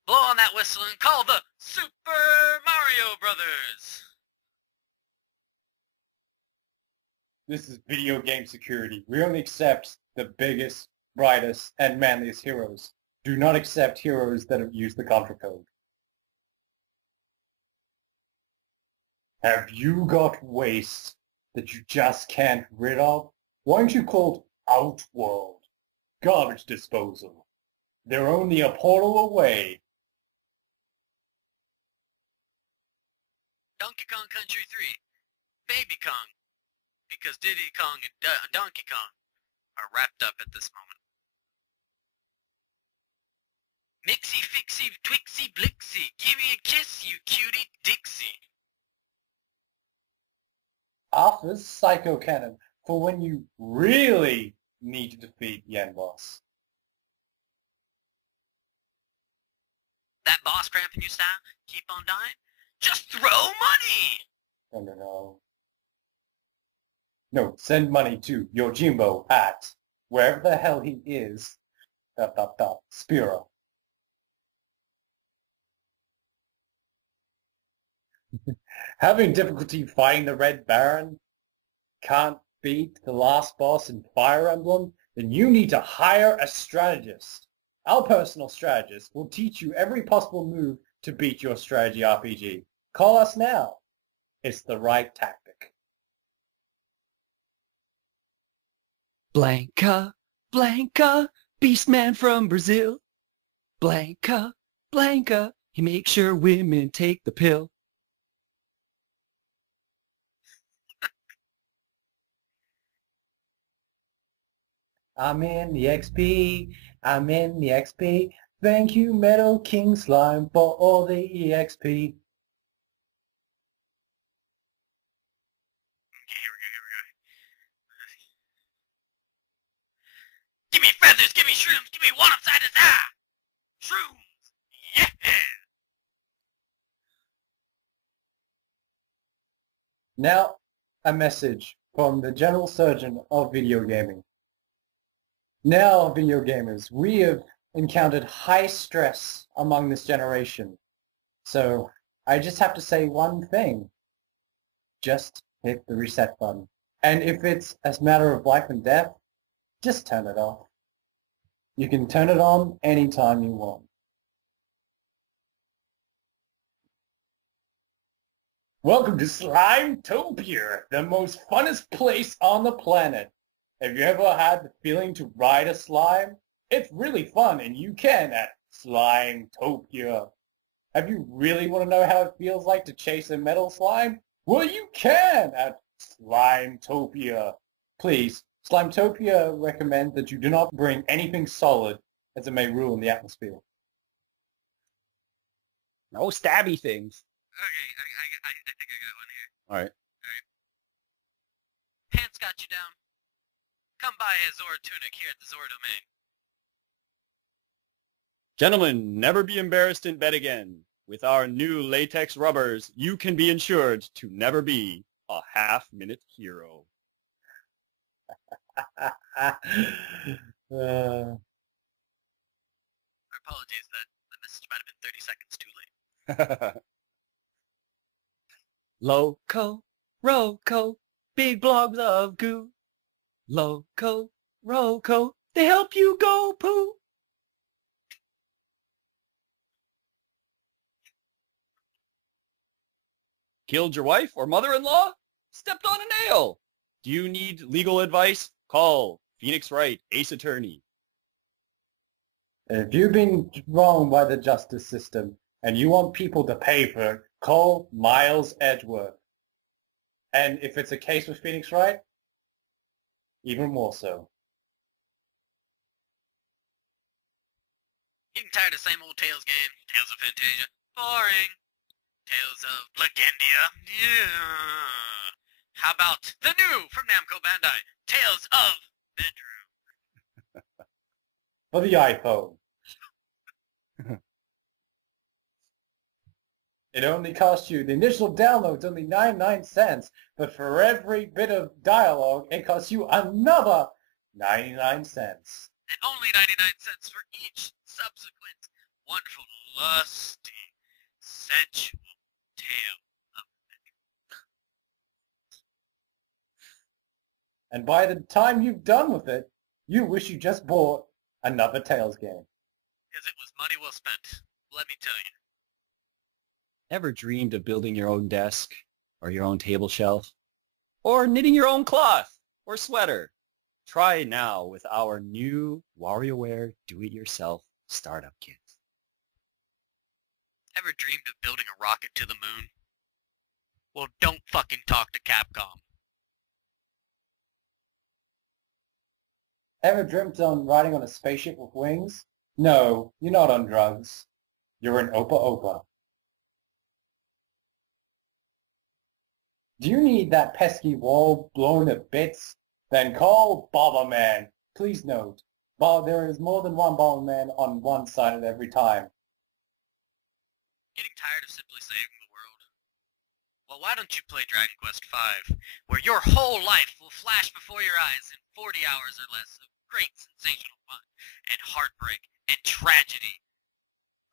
Blow on that whistle and call the Super Mario Brothers! This is video game security. We only accept the biggest, brightest, and manliest heroes. Do not accept heroes that have used the Contra Code. Have you got waste that you just can't rid of? Why aren't you called Outworld? Garbage disposal. They're only a portal away. Donkey Kong Country 3. Baby Kong. Because Diddy Kong and Donkey Kong are wrapped up at this moment. Mixie, fixie, twixie, blixie. Give me a kiss, you cutie Dixie. Arthur's Psycho Cannon for when you really need to defeat the end boss. That boss cramping you style? Keep on dying? Just throw money! No. No, send money to Yojimbo at wherever the hell he is. ... Spiro. Having difficulty fighting the Red Baron? Can't beat the last boss in Fire Emblem? Then you need to hire a strategist. Our personal strategist will teach you every possible move to beat your strategy RPG. Call us now. It's the right tactic. Blanca, Blanca, Beastman from Brazil. Blanca, Blanca, he makes sure women take the pill. I'm in the XP. I'm in the XP. Thank you, Metal King Slime, for all the EXP. Okay, here we go. Give me feathers, give me shrooms, give me one upside his eye! Shrooms! Yeah! Now, a message from the General Surgeon of video gaming. Now, video gamers, we have encountered high stress among this generation. So, I just have to say one thing. Just hit the reset button. And if it's a matter of life and death, just turn it off. You can turn it on anytime you want. Welcome to Slimetopia, the most funnest place on the planet. Have you ever had the feeling to ride a slime? It's really fun, and you can at Slimetopia. Have you really want to know how it feels like to chase a metal slime? Well, you can at Slimetopia. Please, Slimetopia recommends that you do not bring anything solid, as it may ruin the atmosphere. No stabby things. Okay, I think I got one here. All right. Pants got you down. Come buy his Zord tunic here at the Zord domain. Gentlemen, never be embarrassed in bed again. With our new latex rubbers, you can be insured to never be a half-minute hero. Our apologies that the message might have been 30 seconds too late. Loco, Roco, big blobs of goo. Loco, Roco, they help you go poo. Killed your wife or mother-in-law? Stepped on a nail. Do you need legal advice? Call Phoenix Wright, Ace Attorney. If you've been wronged by the justice system and you want people to pay for it, call Miles Edgeworth. And if it's a case with Phoenix Wright, even more so. Getting tired of the same old Tales game. Tales of Fantasia. Boring. Tales of Legendia. Yeah. How about the new from Namco Bandai? Tales of Bedroom. For the iPhone. It only costs you, the initial download's only 99 cents, but for every bit of dialogue, it costs you another 99 cents. And only 99 cents for each subsequent wonderful, lusty, sensual tale of bedroom. And by the time you've done with it, you wish you just bought another Tales game. Because it was money well spent, let me tell you. Ever dreamed of building your own desk or your own table shelf? Or knitting your own cloth or sweater? Try now with our new WarioWare do-it-yourself startup kit. Ever dreamed of building a rocket to the moon? Well, don't fucking talk to Capcom. Ever dreamt on riding on a spaceship with wings? No, you're not on drugs. You're an Opa Opa. Do you need that pesky wall blown to bits? Then call Bomberman. please note, there is more than one bald man on one side at every time. Getting tired of simply saving the world? Well, why don't you play Dragon Quest V, where your whole life will flash before your eyes in 40 hours or less of great sensational fun and heartbreak and tragedy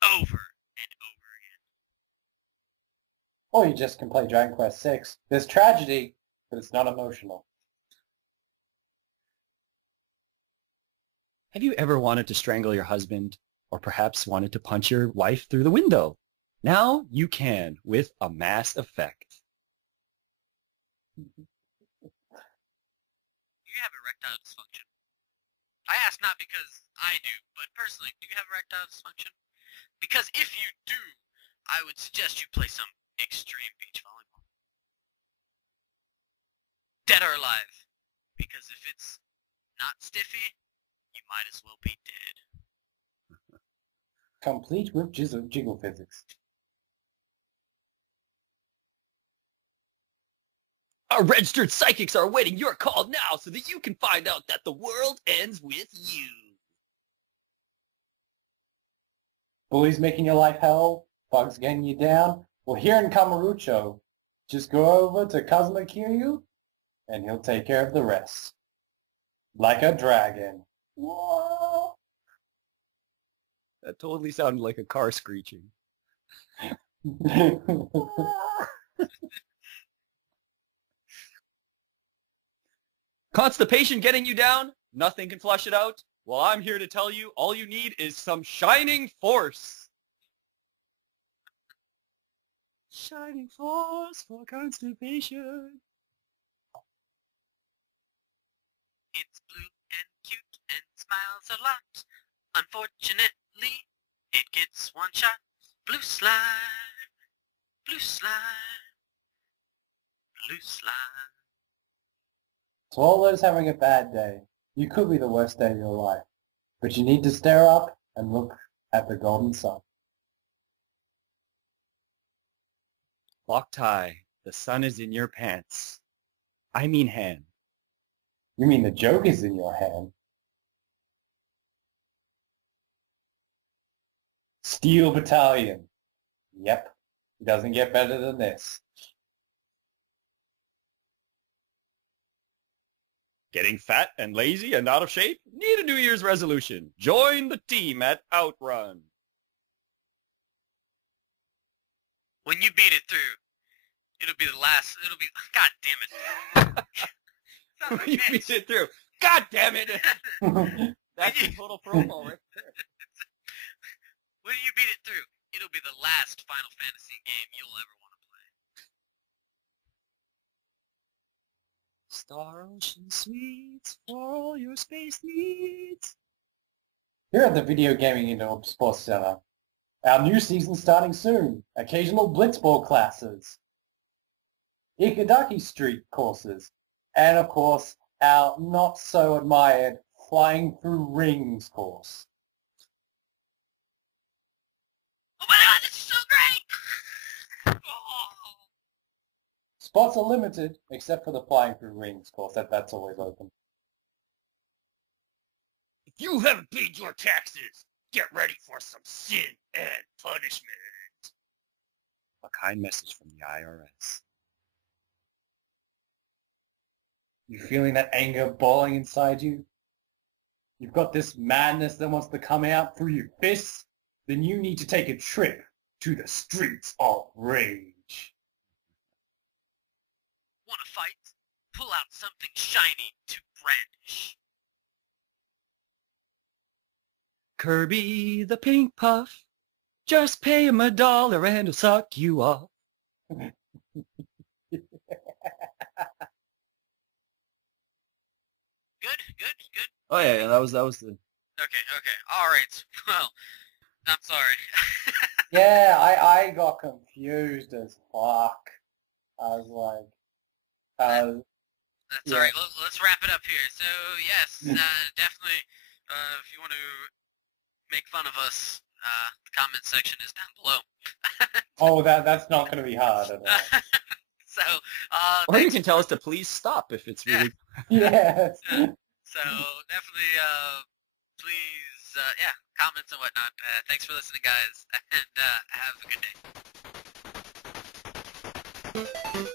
over and over again. Or you just can play Dragon Quest VI. There's tragedy, but it's not emotional. Have you ever wanted to strangle your husband, or perhaps wanted to punch your wife through the window? Now you can with a Mass Effect. Do you have erectile dysfunction? I ask not because I do, but personally, do you have erectile dysfunction? Because if you do, I would suggest you play some extreme beach volleyball. Dead or alive. Because if it's not stiffy, you might as well be dead. Complete with jiggle physics. Our registered psychics are awaiting your call now so that you can find out that the world ends with you. Bullies making your life hell, bugs getting you down. Well, here in Kamurocho, just go over to Kazuma Kiryu, and he'll take care of the rest. Like a dragon. Whoa! That totally sounded like a car screeching. Constipation getting you down? Nothing can flush it out? Well, I'm here to tell you all you need is some shining force. Shining force for constipation. It's blue and cute and smiles a lot. Unfortunately, it gets one shot. Blue slime, blue slime, blue slime. To all those having a bad day, you could be the worst day of your life, but you need to stare up and look at the golden sun. Lock tie, the sun is in your pants. I mean hand. You mean the joke is in your hand? Steel Battalion. Yep, it doesn't get better than this. Getting fat and lazy and out of shape? Need a New Year's resolution. Join the team at Outrun. When you beat it through, it'll be the last, it'll be, god damn it. Son of a You bitch. beat it through. God damn it. That's the total promo right there. When you beat it through, it'll be the last Final Fantasy game you'll ever want to play. Star Ocean Sweets for all your space needs. Here at the Video Gaming Indoor Sports Center, our new season starting soon. Occasional blitzball classes, Ikadaki Street courses, and of course, our not so admired Flying Through Rings course. Oh my god, this is so great! Oh. Spots are limited, except for the Flying Through Rings course. That's always open. If you haven't paid your taxes, get ready for some sin and punishment. A kind message from the IRS. You feeling that anger boiling inside you? You've got this madness that wants to come out through your fists? Then you need to take a trip to the streets of rage. Want to fight? Pull out something shiny to brandish. Kirby the Pink Puff. Just pay him $1 and he'll suck you off. Good. Oh yeah, that was the. Okay, alright. Well, I'm sorry. Yeah, I got confused as fuck. I was like, That's yeah. alright, let's wrap it up here. So, yes, definitely, if you want to make fun of us, the comment section is down below. oh, that's not going to be hard at all. So, Or you can tell us to please stop if it's really. Yes. So definitely, please, yeah, comments and whatnot. Thanks for listening, guys, and have a good day.